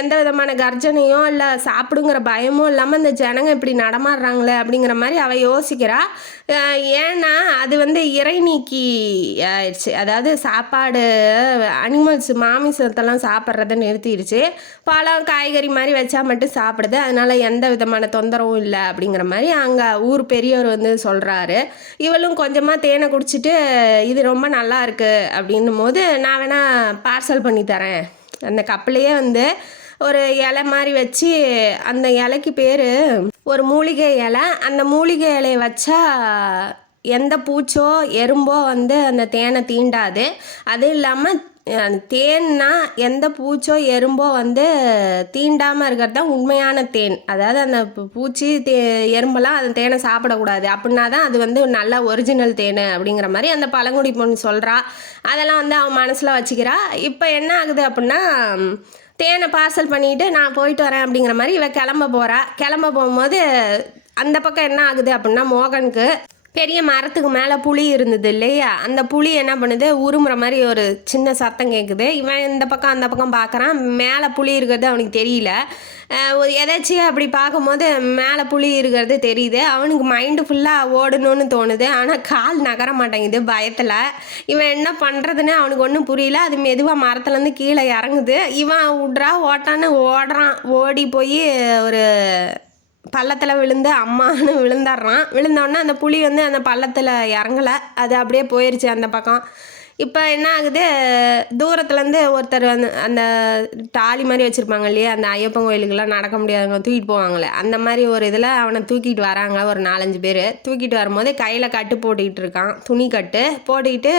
எந்த விதமான கர்ஜனையும் இல்லை சாப்பிடுங்கிற பயமும் இல்லாமல் இந்த ஜனங்க இப்படி நடமாடுறாங்களே அப்படிங்கிற மாதிரி அவள் யோசிக்கிறா. ஏன்னா அது வந்து இறை நீக்கி ஆயிடுச்சு, அதாவது சாப்பாடு அனிமல்ஸ் மாமிசத்தெல்லாம் சாப்பிட்றத நிறுத்திடுச்சு. பழம் காய்கறி மாதிரி வச்சா மட்டும் சாப்பிடுது, அதனால எந்த விதமான தொந்தரவும் இல்லை அப்படிங்கிற மாதிரி அங்கே ஊர் பெரியவர் வந்து சொல்கிறாரு. இவளும் கொஞ்சமாக தேனை குடிச்சிட்டு இது ரொம்ப நல்லா இருக்குது அப்படின்னும் போது, நான் வேணால் பார்சல் பண்ணி தரேன், அந்த கப்பலையே வந்து ஒரு இலை மாதிரி வச்சு, அந்த இலைக்கு பேர் ஒரு மூலிகை இலை, அந்த மூலிகை இலையை வச்சா எந்த பூச்சோ எறும்போ வந்து அந்த தேனை தீண்டாது. அது இல்லாமல் தேன்னா எந்த பூச்சோ எறும்போ வந்து தீண்டாமல் இருக்கிறது தான் உண்மையான தேன். அதாவது அந்த பூச்சி எறும்பெல்லாம் அந்த தேனை சாப்பிடக்கூடாது, அப்படின்னா தான் அது வந்து நல்ல ஒரிஜினல் தேன் அப்படிங்கிற மாதிரி அந்த பழங்குடி பொண்ணு சொல்கிறா. அதெல்லாம் வந்து அவன் மனசில் வச்சுக்கிறா. இப்போ என்ன ஆகுது அப்படின்னா, தேனை பார்சல் பண்ணிவிட்டு நான் போயிட்டு வரேன் அப்படிங்கிற மாதிரி இவ கிளம்ப போகும்போது அந்த பக்கம் என்ன ஆகுது அப்படின்னா, மோகனுக்கு பெரிய மரத்துக்கு மேலே புளி இருந்தது இல்லையா, அந்த புளி என்ன பண்ணுது, உருமுறை மாதிரி ஒரு சின்ன சத்தம் கேட்குது. இவன் இந்த பக்கம் அந்த பக்கம் பார்க்குறான், மேலே புளி இருக்கிறது அவனுக்கு தெரியல. எதாச்சும் அப்படி பார்க்கும்போது மேலே புளி இருக்கிறது தெரியுது. அவனுக்கு மைண்டு ஃபுல்லாக ஓடணும்னு தோணுது, ஆனால் கால் நகர மாட்டேங்குது பயத்தில். இவன் என்ன பண்ணுறதுன்னு அவனுக்கு ஒன்றும் புரியல. அது மெதுவாக மரத்துலேருந்து கீழே இறங்குது. இவன் ஓட்டான்னு ஓடுறான். ஓடி போய் ஒரு பள்ளத்தில் விழுந்து அம்மான்னு விழுந்துடுறான். விழுந்தோடனே அந்த புலி வந்து அந்த பள்ளத்தில் இறங்கலை, அது அப்படியே போயிடுச்சு அந்த பக்கம். இப்போ என்ன ஆகுது, தூரத்துலேருந்து ஒருத்தர் வந்து அந்த டாலி மாதிரி வச்சுருப்பாங்க இல்லையா, அந்த ஐயப்பன் கோயிலுக்கெல்லாம் நடக்க முடியாதவங்க தூக்கிட்டு போவாங்களே, அந்த மாதிரி ஒரு இதில் அவனை தூக்கிட்டு வராங்க. ஒரு 4-5 பேர் தூக்கிட்டு வரும்போது கையில் கட்டு போட்டுக்கிட்டு இருக்கான், துணி கட்டு போட்டுக்கிட்டு.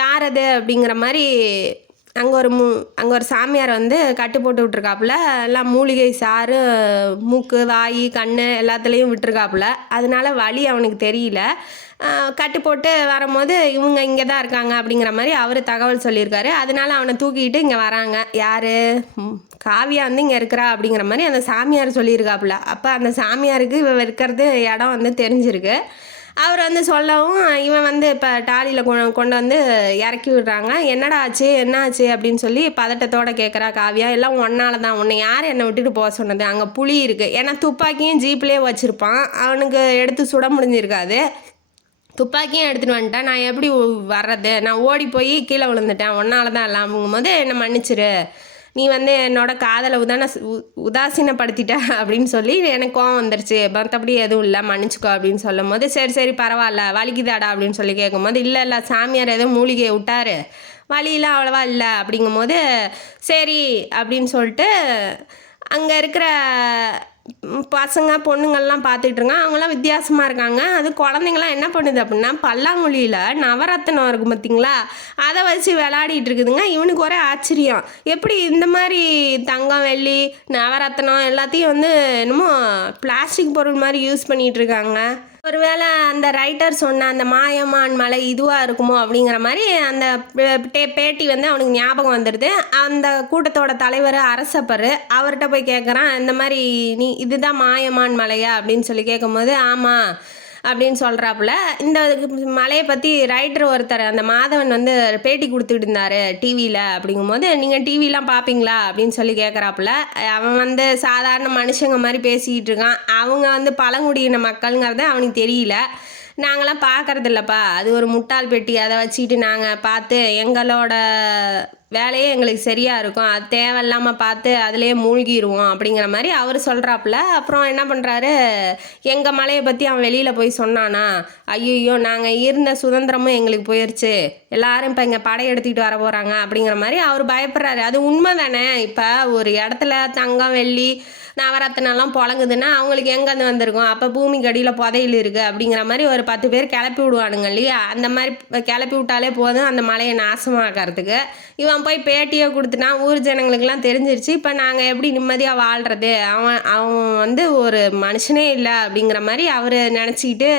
யார் அது அப்படிங்கிற மாதிரி அங்கே ஒரு சாமியார் வந்து கட்டு போட்டு விட்டுருக்காப்புல. எல்லாம் மூலிகை சாறு மூக்கு வாய் கண் எல்லாத்துலேயும் விட்டுருக்காப்புல. அதனால வலி அவனுக்கு தெரியல. கட்டு போட்டு வரும்போது இவங்க இங்கே தான் இருக்காங்க அப்படிங்கிற மாதிரி அவர் தகவல் சொல்லியிருக்காரு. அதனால அவனை தூக்கிட்டு இங்கே வராங்க. யார்? காவியா வந்து இங்கே இருக்கிறா அப்படிங்கிற மாதிரி அந்த சாமியார் சொல்லியிருக்காப்புல. அப்போ அந்த சாமியாருக்கு இவன் இருக்கிறது இடம் வந்து தெரிஞ்சிருக்கு. அவர் வந்து சொல்லவும் இவன் வந்து இப்போ டாலியில் கொண்டு வந்து இறக்கி விடுறாங்க. என்னடா ஆச்சு, என்ன ஆச்சு அப்படின்னு சொல்லி பதட்டத்தோடு கேட்குறா காவியா. எல்லாம் ஒன்னால தான், உன்னை யார் என்னை விட்டுட்டு போக சொன்னது, அங்கே புலி இருக்குது. ஏன்னா துப்பாக்கியும் ஜீப்லேயே வச்சுருப்பான், அவனுக்கு எடுத்து சுட முடிஞ்சிருக்காது. துப்பாக்கியும் எடுத்துகிட்டு வந்துட்டேன், நான் எப்படி வர்றது, நான் ஓடி போய் கீழே விழுந்துட்டேன், ஒன்னால தான் இல்லாமங்கும் போது என்னை மன்னிச்சிரு, நீ வந்து என்னோட காதலை உதாசீனப்படுத்திட்ட அப்படின்னு சொல்லி எனக்கு கோவம் வந்துருச்சு, மற்றபடி எதுவும் இல்லை, மன்னிச்சிக்கோ அப்படின்னு சொல்லும் போது சரி பரவாயில்ல, வலிக்குதாடா அப்படின்னு சொல்லி கேட்கும்போது இல்லை சாமியார் ஏதோ மூலிகையை விட்டாரு, வலியெலாம் அவ்வளோவா இல்லை அப்படிங்கும்போது சரி அப்படின்னு சொல்லிட்டு அங்கே இருக்கிற பசங்க பொண்ணுங்கள்லாம் பார்த்துட்ருங்க. அவங்களாம் வித்தியாசமாக இருக்காங்க. அது குழந்தைங்களாம் என்ன பண்ணுது அப்படின்னா, பல்லாங்குழியில் நவரத்தினம் இருக்கும் பார்த்திங்களா, அதை வச்சு விளையாடிட்டு இருக்குதுங்க. இவனுக்கு ஒரே ஆச்சரியம், எப்படி இந்த மாதிரி தங்கம் வெள்ளி நவரத்தினம் எல்லாத்தையும் வந்து என்னமோ பிளாஸ்டிக் பொருள் மாதிரி யூஸ் பண்ணிகிட்ருக்காங்க. ஒருவேளை அந்த ரைட்டர் சொன்ன அந்த மாயமான் மலை இதுவாக இருக்குமோ அப்படிங்கிற மாதிரி அந்த பேட்டி வந்து அவனுக்கு ஞாபகம் வந்துடுது. அந்த கூட்டத்தோட தலைவர் அரசப்பர் அவர்கிட்ட போய் கேட்குறான், இந்த மாதிரி நீ இதுதான் மாயமான் மலையா அப்படின்னு சொல்லி கேட்கும்போது ஆமாம் அப்படின்னு சொல்கிறாப்புல. இந்த மலையை பற்றி ரைட்டர் ஒருத்தர் அந்த மாதவன் வந்து பேட்டி கொடுத்துட்டு இருந்தார் டிவியில். அப்படிங்கும்போது நீங்கள் டிவிலாம் பார்ப்பீங்களா அப்படின்னு சொல்லி கேட்குறாப்புல. அவன் வந்து சாதாரண மனுஷங்க மாதிரி பேசிக்கிட்டு இருக்கான். அவங்க வந்து பழங்குடியின மக்களுங்கிறது அவனுக்கு தெரியல. நாங்களாம் பார்க்குறதில்லப்பா, அது ஒரு முட்டாள் பெட்டி, அதை வச்சுக்கிட்டு நாங்கள் பார்த்து எங்களோட வேலையே எங்களுக்கு சரியாக இருக்கும், அது தேவையில்லாமல் பார்த்து அதிலே மூழ்கிடுவோம் அப்படிங்கிற மாதிரி அவர் சொல்கிறாப்புல. அப்புறம் என்ன பண்ணுறாரு, எங்கள் மலையை பற்றி அவன் வெளியில் போய் சொன்னானா, ஐயோ நாங்கள் இருந்த சுதந்திரமும் எங்களுக்கு போயிடுச்சு, எல்லாரும் இப்போ இங்கே படையெடுத்துக்கிட்டு வர போகிறாங்க அப்படிங்கிற மாதிரி அவர் பயப்படுறாரு. அது உண்மை தானே. இப்போ ஒரு இடத்துல தங்கம் வெள்ளி நவரத்தினெல்லாம் புழங்குதுன்னா அவங்களுக்கு எங்கேருந்து வந்திருக்கும், அப்போ பூமிக்கு அடியில் புதையில் இருக்குது அப்படிங்கிற மாதிரி ஒரு 10 பேர் கிளப்பி விடுவானுங்க இல்லையா. அந்த மாதிரி கிளப்பி விட்டாலே போதும் அந்த மலையை நாசமாக்கிறதுக்கு. இவன் போய் பேட்டியை கொடுத்துட்டான், ஊர் ஜனங்களுக்கெல்லாம் தெரிஞ்சிருச்சு. இப்போ நாங்கள் எப்படி நிம்மதியாக வாழ்கிறது, அவன் வந்து ஒரு மனுஷனே இல்லை அப்படிங்கிற மாதிரி அவர் நினச்சிக்கிட்டு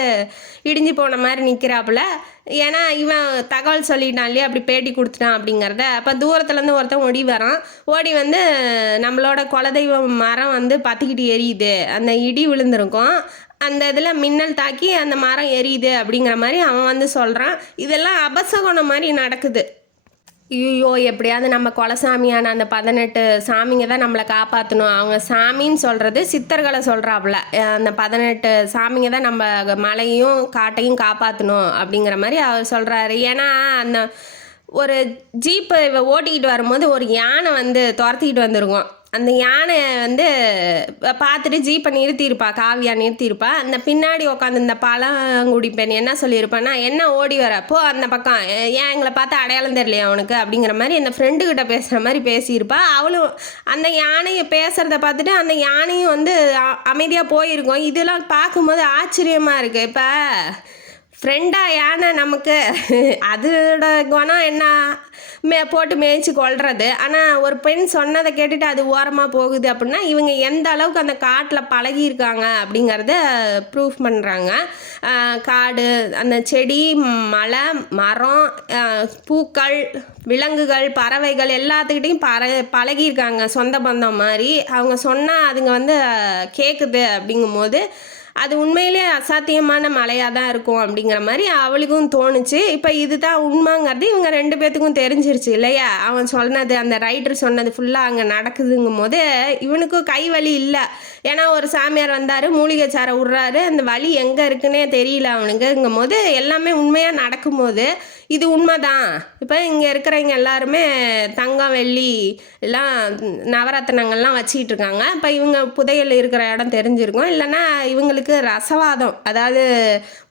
இடிஞ்சு போன மாதிரி நிற்கிறாப்புல. ஏன்னா இவன் தகவல் சொல்லிட்டான் இல்லையா, அப்படி பேட்டி கொடுத்துட்டான் அப்படிங்கிறத. அப்போ தூரத்துலேருந்து ஒருத்தன் ஓடி வந்து நம்மளோட குலதெய்வம் மரம் வந்து பற்றிக்கிட்டு எரியுது, அந்த இடி விழுந்திருக்கும், அந்த இதில் மின்னல் தாக்கி அந்த மரம் எரியுது அப்படிங்கிற மாதிரி அவன் வந்து சொல்கிறான். இதெல்லாம் அபசகுணம் மாதிரி நடக்குது. ஐயோ எப்படியாவது நம்ம குலசாமியான அந்த 18 சாமிங்க தான் நம்மளை காப்பாற்றணும். அவங்க சாமின்னு சொல்கிறது சித்தர்களை சொல்கிறாப்புல. அந்த 18 சாமிங்க தான் நம்ம மலையும் காட்டையும் காப்பாற்றணும் அப்படிங்கிற மாதிரி அவர் சொல்கிறாரு. ஏன்னா அந்த ஒரு ஜீப்பை ஓட்டிக்கிட்டு வரும்போது ஒரு யானை வந்து துரத்திக்கிட்டு வந்துருக்கும். அந்த யானை வந்து பார்த்துட்டு ஜீப்பை நிறுத்தியிருப்பா, காவியா நிறுத்தியிருப்பா. அந்த பின்னாடி உட்காந்து இந்த பழங்குடி பெண் என்ன சொல்லியிருப்பான்னா, என்ன ஓடி வர போ அந்த பக்கம், ஏன் எங்களை பார்த்து அடையாளம் தெரியலையா அவனுக்கு அப்படிங்கிற மாதிரி அந்த ஃப்ரெண்டுக்கிட்ட பேசுகிற மாதிரி பேசியிருப்பா. அவளும் அந்த யானையை பேசுகிறத பார்த்துட்டு அந்த யானையும் வந்து அமைதியாக போயிருக்கோம். இதெல்லாம் பார்க்கும்போது ஆச்சரியமாக இருக்குது. இப்போ ஃப்ரெண்டாக யானை நமக்கு அதோட குணம் என்ன, போட்டு மேய்ச்சி கொள்வது. ஆனால் ஒரு பெண் சொன்னதை கேட்டுட்டு அது ஓரமாக போகுது அப்படின்னா இவங்க எந்த அளவுக்கு அந்த காட்டில் பழகியிருக்காங்க அப்படிங்கிறத ப்ரூஃப் பண்ணுறாங்க. காடு, அந்த செடி, மலை, மரம், பூக்கள், விலங்குகள், பறவைகள் எல்லாத்துக்கிட்டையும் பழகியிருக்காங்க, சொந்த பந்தம் மாதிரி. அவங்க சொன்னால் அதுங்க வந்து கேட்குது அப்படிங்கும்போது அது உண்மையிலே அசாத்தியமான மலையாக தான் இருக்கும் அப்படிங்கிற மாதிரி அவளுக்கும் தோணுச்சு. இப்போ இதுதான் உண்மைங்கிறது இவங்க 2 பேர்த்துக்கும் தெரிஞ்சிருச்சு இல்லையா. அவன் சொன்னது, அந்த ரைட்டர் சொன்னது ஃபுல்லாக அங்கே நடக்குதுங்கும் போது இவனுக்கும் கை வலி இல்லை. ஏன்னா ஒரு சாமியார் வந்தார், மூலிகை சாரை விட்றாரு, அந்த வலி எங்கே இருக்குன்னே தெரியல அவனுக்குங்கும் போது எல்லாமே உண்மையாக நடக்கும்போது இது உண்மைதான். இப்போ இங்கே இருக்கிறவங்க எல்லாருமே தங்கம் வெள்ளி எல்லாம் நவரத்னங்கள்லாம் வச்சிக்கிட்டு இருக்காங்க. இப்போ இவங்க புதையல் இருக்கிற இடம் தெரிஞ்சிருக்கும். இல்லைன்னா இவங்களுக்கு ரசவாதம், அதாவது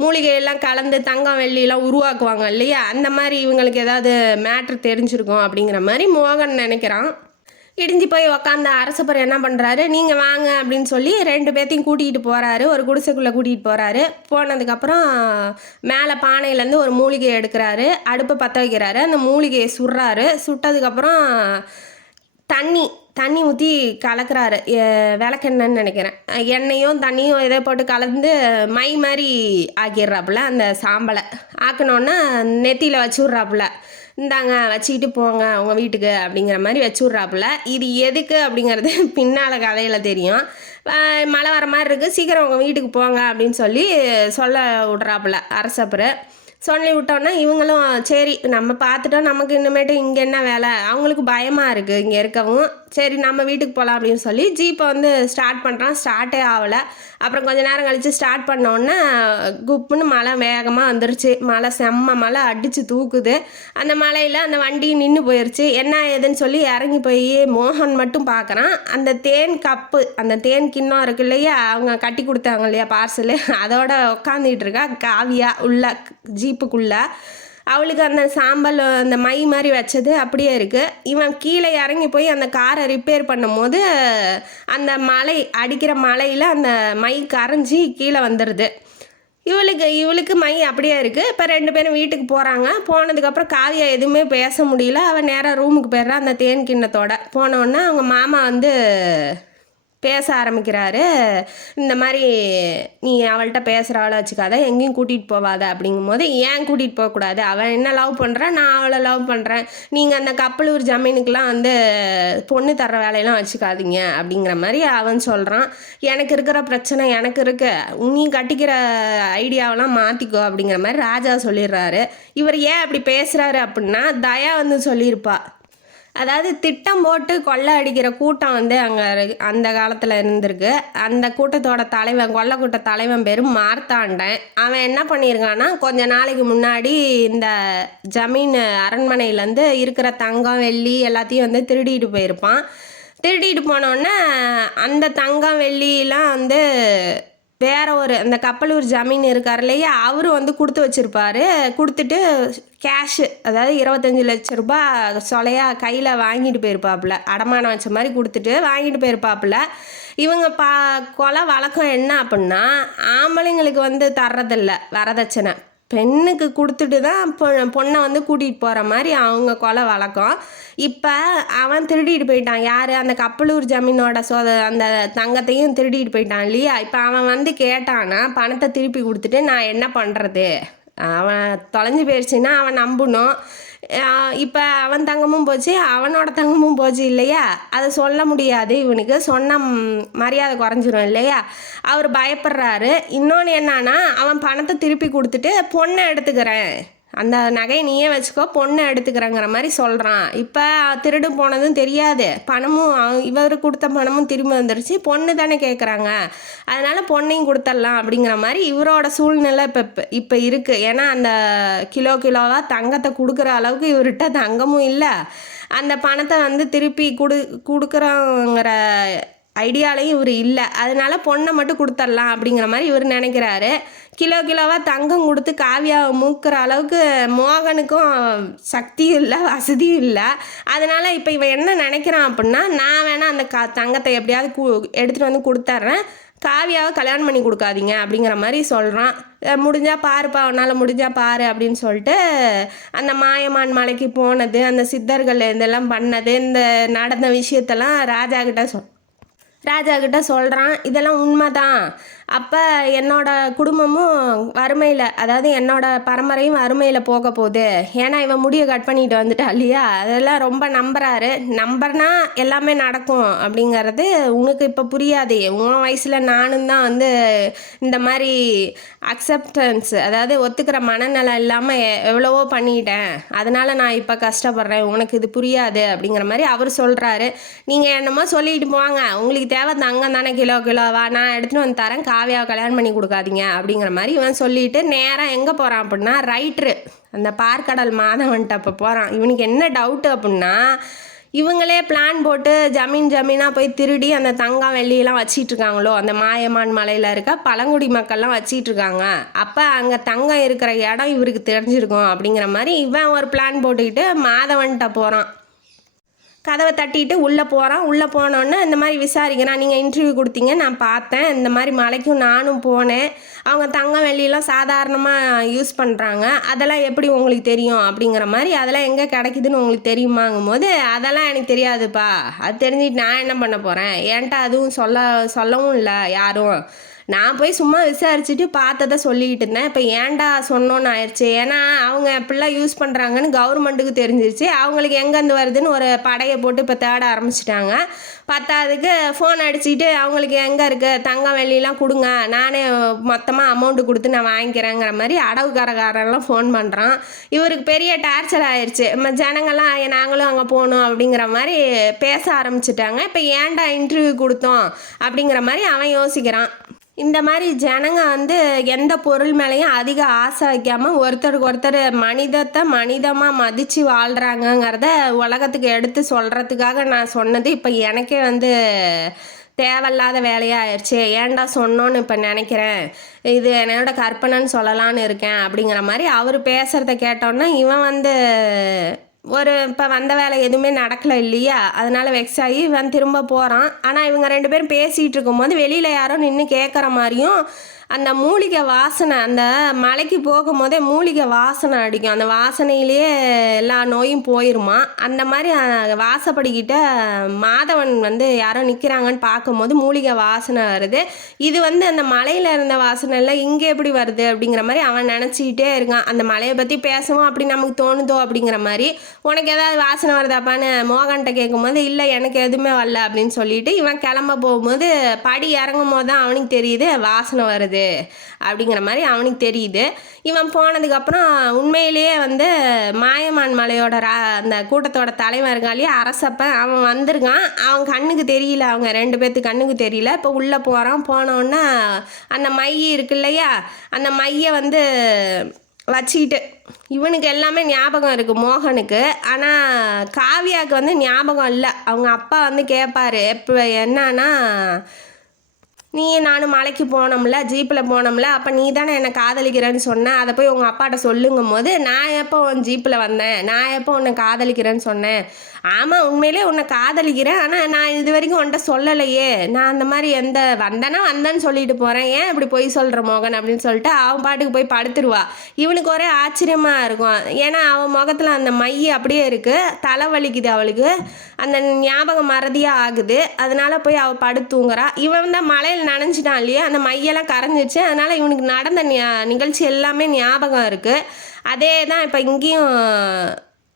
மூலிகையெல்லாம் கலந்து தங்கம் வெள்ளியெல்லாம் உருவாக்குவாங்க இல்லையா, அந்த மாதிரி இவங்களுக்கு ஏதாவது மேட்ரு தெரிஞ்சிருக்கும் அப்படிங்கிற மாதிரி மோகன் நினைக்கிறான். இடிஞ்சு போய் உக்காந்த அரசப்பர் என்ன பண்ணுறாரு, நீங்கள் வாங்க அப்படின்னு சொல்லி 2 பேர்த்தையும் கூட்டிகிட்டு போகிறாரு. ஒரு குடிசைக்குள்ளே கூட்டிகிட்டு போகிறாரு. போனதுக்கப்புறம் மேலே பானையிலேருந்து ஒரு மூலிகையை எடுக்கிறாரு. அடுப்பை பற்ற வைக்கிறாரு. அந்த மூலிகையை சுடுறாரு. சுட்டதுக்கப்புறம் தண்ணி ஊற்றி கலக்கிறாரு. விளக்கெண்ணன்னு நினைக்கிறேன். எண்ணெயும் தண்ணியும் இதை போட்டு கலந்து மை மாதிரி ஆக்கிடுறாப்புல. அந்த சாம்பலை ஆக்கினோன்னா நெத்தியில் வச்சு விட்றாப்புல. இந்தாங்க வச்சுக்கிட்டு போங்க உங்கள் வீட்டுக்கு அப்படிங்கிற மாதிரி வச்சு விட்றாப்புல. இது எதுக்கு அப்படிங்கிறது பின்னால் கதையில் தெரியும். மழை வர மாதிரி இருக்குது, சீக்கிரம் உங்கள் வீட்டுக்கு போங்க அப்படின்னு சொல்ல விட்றாப்புல அரசப்பர். சொல்லி விட்டோன்னா இவங்களும் சரி நம்ம பார்த்துட்டோம், நமக்கு இன்னமேட்டு இங்கே என்ன வேலை, அவங்களுக்கு பயமாக இருக்குது இங்கே இருக்கவும். சரி நம்ம வீட்டுக்கு போகலாம் அப்படின்னு சொல்லி ஜீப்பை வந்து ஸ்டார்ட் பண்ணுறான். ஸ்டார்ட்டே ஆகலை. அப்புறம் கொஞ்ச நேரம் கழித்து ஸ்டார்ட் பண்ணோன்னே குப்புன்னு மழை வேகமாக வந்துருச்சு. மழை செம்ம மழை அடித்து தூக்குது. அந்த மழையில் அந்த வண்டி நின்று போயிடுச்சு. என்ன ஏதுன்னு சொல்லி இறங்கி போய் மோகன் மட்டும் பார்க்குறான். அந்த தேன் கப்பு, அந்த தேன் கிண்ணம் இருக்கு இல்லையா, அவங்க கட்டி கொடுத்தாங்க இல்லையா பார்சலு, அதோட உட்காந்துக்கிட்டு இருக்கா காவியா உள்ள ஜீப்புக்குள்ளே. அவளுக்கு அந்த சாம்பல் அந்த மை மாதிரி வச்சது அப்படியே இருக்குது. இவன் கீழே இறங்கி போய் அந்த காரை ரிப்பேர் பண்ணும் போது அந்த மழை அடிக்கிற மழையில் அந்த மை கரைஞ்சி கீழே வந்துடுது. இவளுக்கு மை அப்படியே இருக்குது. இப்போ 2 பேரும் வீட்டுக்கு போகிறாங்க. போனதுக்கப்புறம் காவியா எதுவுமே பேச முடியல. அவள் நேராக ரூமுக்கு போயிடுறா அந்த தேன் கிண்ணத்தோட. போனோடனே அவங்க மாமா வந்து பேச ஆரம்பிக்கிறாரு. இந்த மாதிரி நீ அவள்கிட்ட பேசுகிறவளை வச்சுக்காத, எங்கேயும் கூட்டிகிட்டு போவாத அப்படிங்கும்போது, ஏன் கூட்டிகிட்டு போகக்கூடாது, அவன் என்ன லவ் பண்ணுறான், நான் அவளை லவ் பண்ணுறேன், நீங்கள் அந்த கப்பலூர் ஜமீனுக்கெலாம் வந்து பொண்ணு தர்ற வேலையெல்லாம் வச்சுக்காதீங்க அப்படிங்கிற மாதிரி அவன் சொல்கிறான். எனக்கு இருக்கிற பிரச்சனை எனக்கு இருக்கு, நீ கட்டிக்கிற ஐடியாவெல்லாம் மாற்றிக்கோ அப்படிங்கிற மாதிரி ராஜா சொல்லிடுறாரு. இவர் ஏன் அப்படி பேசுகிறாரு அப்படின்னா, தயா வந்து சொல்லியிருப்பா, அதாவது திட்டம் போட்டு கொள்ளை அடிக்கிற கூட்டம் வந்து அங்கே அந்த காலத்தில் இருந்திருக்கு. அந்த கூட்டத்தோட தலைவன், கொள்ளை கூட்ட தலைவன் பேர் மார்த்தாண்டன். அவன் என்ன பண்ணியிருக்கான்னா, கொஞ்ச நாளைக்கு முன்னாடி இந்த ஜமீன் அரண்மனையிலேருந்து இருக்கிற தங்கம் வெள்ளி எல்லாத்தையும் வந்து திருடிட்டு போயிருப்பான். திருடிட்டு போனோடனே அந்த தங்கம் வெள்ளிலாம் வந்து வேற ஒரு அந்த கப்பலூர் ஜமீன் இருக்கார் இல்லையா, அவரு வந்து கொடுத்து வச்சுருப்பாரு. கொடுத்துட்டு கேஷு, அதாவது 25 லட்சம் ரூபாய் சொலையா கையில் வாங்கிட்டு போயிருப்பாப்புல. அடமானம் வச்ச மாதிரி கொடுத்துட்டு வாங்கிட்டு போயிருப்பாப்புல. இவங்க கொலை வழக்கம் என்ன அப்படின்னா, ஆம்பளைங்களுக்கு வந்து தர்றதில்ல வரதட்சணை, பெண்ணுக்கு கொடுத்துட்டு தான் பொண்ணை வந்து கூட்டிகிட்டு போகிற மாதிரி அவங்க கொலை வழக்கம். இப்போ அவன் திருடிட்டு போயிட்டான். யார், அந்த கப்பலூர் ஜமீனோட அந்த தங்கத்தையும் திருடிட்டு போயிட்டான் இல்லையா. இப்போ அவன் வந்து கேட்டான்னா பணத்தை திருப்பி கொடுத்துட்டு நான் என்ன பண்ணுறது, அவன் தொலைஞ்சி போயிடுச்சுன்னா அவன் நம்பணும். இப்போ அவன் தங்கமும் போச்சு, அவனோட தங்கமும் போச்சு இல்லையா, அதை சொல்ல முடியாது. இவனுக்கு சொன்ன மரியாதை குறைஞ்சிரும் இல்லையா, அவர் பயப்படுறாரு. இன்னொன்று என்னன்னா, அவன் பணத்தை திருப்பி கொடுத்துட்டு பொண்ணை எடுத்துக்கிறேன், அந்த நகையை நீயே வச்சுக்கோ, பொண்ணை எடுத்துக்கிறேங்கிற மாதிரி சொல்கிறான். இப்போ திருடு போனதும் தெரியாது, பணமும் இவர் கொடுத்த பணமும் திரும்பி வந்துருச்சு, பொண்ணு தானே கேட்குறாங்க, அதனால் பொண்ணையும் கொடுத்துடலாம் அப்படிங்கிற மாதிரி இவரோட சூழ்நிலை இப்போ இருக்குது. ஏன்னா அந்த கிலோவாக தங்கத்தை கொடுக்குற அளவுக்கு இவர்கிட்ட தங்கமும் இல்லை, அந்த பணத்தை வந்து திருப்பி கொடுக்குறோங்கிற ஐடியாலையும் இவர் இல்லை. அதனால பொண்ணை மட்டும் கொடுத்துடலாம் அப்படிங்கிற மாதிரி இவர் நினைக்கிறாரு. கிலோவாக தங்கம் கொடுத்து காவியாவை மூக்கிற அளவுக்கு மோகனுக்கும் சக்தியும் இல்லை, வசதியும் இல்லை. அதனால் இப்போ இவன் என்ன நினைக்கிறான் அப்படின்னா, நான் வேணால் அந்த தங்கத்தை எப்படியாவது எடுத்துகிட்டு வந்து கொடுத்துட்றேன், காவியாவை கல்யாணம் பண்ணி கொடுக்காதீங்க அப்படிங்கிற மாதிரி சொல்கிறான். முடிஞ்சால் பாருப்பா, உன்னால் முடிஞ்சால் பாரு அப்படின்னு சொல்லிட்டு அந்த மாயமான் மலைக்கு போனது, அந்த சித்தர்கள் இதெல்லாம் பண்ணது, இந்த நடந்த விஷயத்தெல்லாம் ராஜா கிட்ட சொல்கிறான். இதெல்லாம் உண்மைதான். அப்போ என்னோட குடும்பமும் வறுமையில், அதாவது என்னோட பரம்பரையும் வறுமையில் போக போகுது, ஏன்னா இவன் முடியை கட் பண்ணிட்டு வந்துட்டா இல்லையா, அதெல்லாம் ரொம்ப நம்புறாரு. நம்பர்னா எல்லாமே நடக்கும் அப்படிங்கிறது உனக்கு இப்போ புரியாது. உன் வயசில் நானும் தான் வந்து இந்த மாதிரி அக்செப்டன்ஸ், அதாவது ஒத்துக்கிற மனநலம் இல்லாமல் எவ்வளவோ பண்ணிட்டேன், அதனால் நான் இப்போ கஷ்டப்படுறேன், உனக்கு இது புரியாது அப்படிங்கிற மாதிரி அவர் சொல்கிறாரு. நீங்கள் என்னமோ சொல்லிட்டு போவாங்க, உங்களுக்கு தேவை தங்கம் தானே, கிலோவா நான் எடுத்துகிட்டு வந்து தரேன், காவியாவை கல்யாணம் பண்ணி கொடுக்காதீங்க அப்படிங்கிற மாதிரி இவன் சொல்லிட்டு நேராக எங்கே போகிறான் அப்படின்னா, ரைட்ரு, அந்த பார்க்கடல் மாதவன்ட்ட அப்போ போகிறான். இவனுக்கு என்ன டவுட்டு அப்படின்னா, இவங்களே பிளான் போட்டு ஜமீனாக போய் திருடி அந்த தங்கம் வெள்ளியெல்லாம் வச்சிட்ருக்காங்களோ, அந்த மாயமான் மலையில் இருக்க பழங்குடி மக்கள்லாம் வச்சிட்ருக்காங்க. அப்போ அங்கே தங்கம் இருக்கிற இடம் இவருக்கு தெரிஞ்சிருக்கும் அப்படிங்கிற மாதிரி இவன் ஒரு பிளான் போட்டுக்கிட்டு மாதவன்கிட்ட போகிறான். கதவை தட்டிட்டு உள்ளே போகிறான். உள்ளே போனோன்னே இந்த மாதிரி விசாரிக்கிறான். நீங்கள் இன்டர்வியூ கொடுத்தீங்க, நான் பார்த்தேன். இந்த மாதிரி மலைக்கும் நானும் போனேன். அவங்க தங்கம் வெள்ளியெல்லாம் சாதாரணமாக யூஸ் பண்ணுறாங்க. அதெல்லாம் எப்படி உங்களுக்கு தெரியும் அப்படிங்கிற மாதிரி, அதெல்லாம் எங்கே கிடைக்குதுன்னு உங்களுக்கு தெரியுமாங்கும் போது, அதெல்லாம் எனக்கு தெரியாதுப்பா. அது தெரிஞ்சுட்டு நான் என்ன பண்ண போகிறேன்? என்கிட்ட அதுவும் சொல்லவும் இல்லை யாரும். நான் போய் சும்மா விசாரிச்சுட்டு பார்த்ததை சொல்லிக்கிட்டு இருந்தேன். இப்போ ஏன்டா சொன்னோன்னு ஆயிடுச்சு. ஏன்னா அவங்க எப்படிலாம் யூஸ் பண்ணுறாங்கன்னு கவர்மெண்ட்டுக்கு தெரிஞ்சிருச்சு. அவங்களுக்கு எங்கேருந்து வருதுன்னு ஒரு படையை போட்டு இப்போ தேட ஆரம்பிச்சிட்டாங்க. பத்தாவதுக்கு ஃபோன் அடிச்சுட்டு அவங்களுக்கு எங்கே இருக்குது தங்கம் வெள்ளிலாம் கொடுங்க, நானே மொத்தமாக அமௌண்ட்டு கொடுத்து நான் வாங்கிக்கிறேங்கிற மாதிரி அடவுக்காரக்காரெல்லாம் ஃபோன் பண்ணுறான். இவருக்கு பெரிய டார்ச்சர் ஆயிடுச்சு. ஜனங்கள்லாம் நாங்களும் அங்கே போகணும் அப்படிங்கிற மாதிரி பேச ஆரம்பிச்சிட்டாங்க. இப்போ ஏன்டா இன்டர்வியூ கொடுத்தோம் அப்படிங்கிற மாதிரி அவன் யோசிக்கிறான். இந்த மாதிரி ஜனங்க எந்த பொருள் மேலேயும் அதிக ஆசை வைக்காமல் ஒருத்தருக்கு ஒருத்தர் மனிதத்தை மனிதமாக மதித்து வாழ்கிறாங்கங்கிறத உலகத்துக்கு எடுத்து சொல்கிறதுக்காக நான் சொன்னது. இப்போ எனக்கே தேவையில்லாத வேலையாக ஆயிடுச்சு. ஏன்டா சொன்னோன்னு இப்போ நினைக்கிறேன். இது என்னோட கற்பனைன்னு சொல்லலான்னு இருக்கேன் அப்படிங்கிற மாதிரி அவர் பேசுகிறத கேட்டோன்னா இவன் இப்போ வந்த வேலை எதுவுமே நடக்கலை இல்லையா, அதனால் வெக்ஸ் ஆகி இவன் திரும்ப போகிறான். ஆனால் இவங்க 2 பேரும் பேசிகிட்டு இருக்கும்போது வெளியில் யாரோ நின்று கேட்குற மாதிரியும் அந்த மூலிகை வாசனை, அந்த மலைக்கு போகும்போதே மூலிகை வாசனை அடிக்கும். அந்த வாசனையிலேயே எல்லா நோயும் போயிருமா. அந்த மாதிரி வாசப்படிக்கிட்ட மாதவன் யாரோ நிற்கிறாங்கன்னு பார்க்கும்போது மூலிகை வாசனை வருது. இது அந்த மலையில் இருந்த வாசனை இல்லை, இங்கே எப்படி வருது அப்படிங்கிற மாதிரி அவன் நினச்சிக்கிட்டே இருக்கான். அந்த மலையை பற்றி பேசவும் அப்படி நமக்கு தோணுதோ அப்படிங்கிற மாதிரி. உனக்கு ஏதாவது வாசனை வருதாப்பான்னு மோகன்கிட்ட கேட்கும்போது இல்லை எனக்கு எதுவுமே வரல அப்படின்னு சொல்லிட்டு இவன் கிளம்ப போகும்போது படி இறங்கும் போது தான் அவனுக்கு தெரியுது வாசனை வருது அப்படிங்கிற மாதிரி அவனுக்கு தெரியுது. இவன் போனதுக்கப்புறம் உண்மையிலேயே மாயமான் மலையோட அந்த கூட்டத்தோட தலைவன் இருக்காலையே அரசப்பன், அவன் வந்திருக்கான். அவன் கண்ணுக்கு தெரியல, அவங்க 2 பேர்த்து கண்ணுக்கு தெரியல. இப்போ உள்ளே போகிறான். போனோன்னா அந்த மை இருக்கு இல்லையா, அந்த மையை வச்சுக்கிட்டு இவனுக்கு எல்லாமே ஞாபகம் இருக்குது மோகனுக்கு. ஆனால் காவியாவுக்கு ஞாபகம் இல்லை. அவங்க அப்பா கேட்பாரு எப்போ என்னன்னா, நீ நானும் மலைக்கு போனோம்ல, ஜீப்பில் போனோம்ல, அப்போ நீ தானே என்னை காதலிக்கிறேன்னு சொன்னேன், அதை போய் உங்கள் அப்பாட்ட சொல்லுங்கும் போது நான் எப்போ உன் ஜீப்பில் வந்தேன், நான் எப்போ உன்னை காதலிக்கிறேன்னு சொன்னேன். ஆமாம் உண்மையிலே உன்னை காதலிக்கிறேன், ஆனால் நான் இது வரைக்கும் உன்ட்ட சொல்லலையே, நான் அந்த மாதிரி வந்தேன்னு சொல்லிட்டு போகிறேன், ஏன் இப்படி பொய் சொல்கிற மோகன் அப்படின்னு சொல்லிட்டு அவன் பாட்டுக்கு போய் படுத்துருவா. இவனுக்கு ஒரே ஆச்சரியமாக இருக்கும். ஏன்னா அவன் முகத்தில் அந்த மை அப்படியே இருக்குது, தலைவலிக்குது அவளுக்கு, அந்த ஞாபகம் மறதியாக ஆகுது. அதனால் போய் அவள் படுத்துங்கிறா. இவன் மலையில் நனைஞ்சிட்டான் இல்லையா, அந்த மையெல்லாம் கரைஞ்சிச்சு. அதனால் இவனுக்கு நடந்த நிகழ்ச்சி எல்லாமே ஞாபகம் இருக்குது. அதே தான் இப்போ இங்கேயும்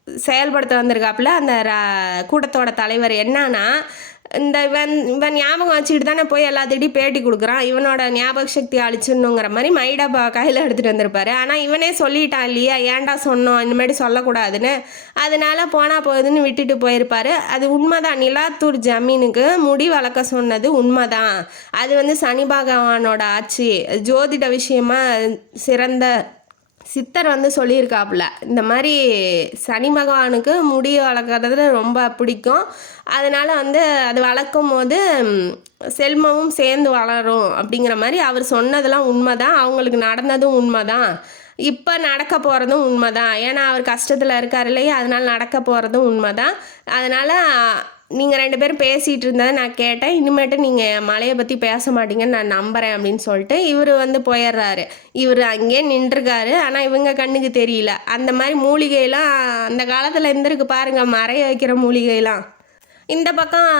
செயல்படுத்த வந்திருக்காப்புல அந்த கூட்டத்தோட தலைவர். என்னன்னா இவன் ஞாபகம் வச்சுக்கிட்டு தானே போய் எல்லாத்திட்டையும் பேட்டி கொடுக்குறான். இவனோட ஞாபக சக்தி அழிச்சிடணுங்கிற மாதிரி மைடா கையில் எடுத்துகிட்டு வந்திருப்பாரு. ஆனால் இவனே சொல்லிட்டான் இல்லையா, ஏன்டா சொன்னோம் இனிமேட்டு சொல்லக்கூடாதுன்னு. அதனால போனால் போகுதுன்னு விட்டுட்டு போயிருப்பாரு. அது உண்மைதான். நிலாத்தூர் ஜமீனுக்கு முடி வளர்க்க சொன்னது உண்மைதான். அது சனி பகவானோட ஆட்சி. ஜோதிட விஷயமா சிறந்த சித்தர் சொல்லியிருக்காப்புல, இந்த மாதிரி சனி பகவானுக்கு முடி வளர்க்குறது ரொம்ப பிடிக்கும். அதனால் அது வளர்க்கும் போது செல்வமும் சேர்ந்து வளரும் அப்படிங்கிற மாதிரி அவர் சொன்னதெல்லாம் உண்மைதான். அவங்களுக்கு நடந்ததும் உண்மைதான். இப்போ நடக்க போகிறதும் உண்மைதான். ஏன்னா அவர் கஷ்டத்தில் இருக்கார் இல்லையா, அதனால் நடக்க போகிறதும் உண்மைதான். அதனால் நீங்கள் 2 பேரும் பேசிகிட்டு இருந்ததை நான் கேட்டேன். இனிமேட்டு நீங்கள் மலையை பற்றி பேச மாட்டீங்கன்னு நான் நம்புகிறேன் அப்படின்னு சொல்லிட்டு இவர் போயிடுறாரு. இவர் அங்கேயே நின்றுருக்காரு. ஆனால் இவங்க கண்ணுக்கு தெரியல. அந்த மாதிரி மூலிகையெல்லாம் அந்த காலத்தில் இருந்திருக்கு பாருங்கள், மறைய வைக்கிற மூலிகையெல்லாம். இந்த பக்கம்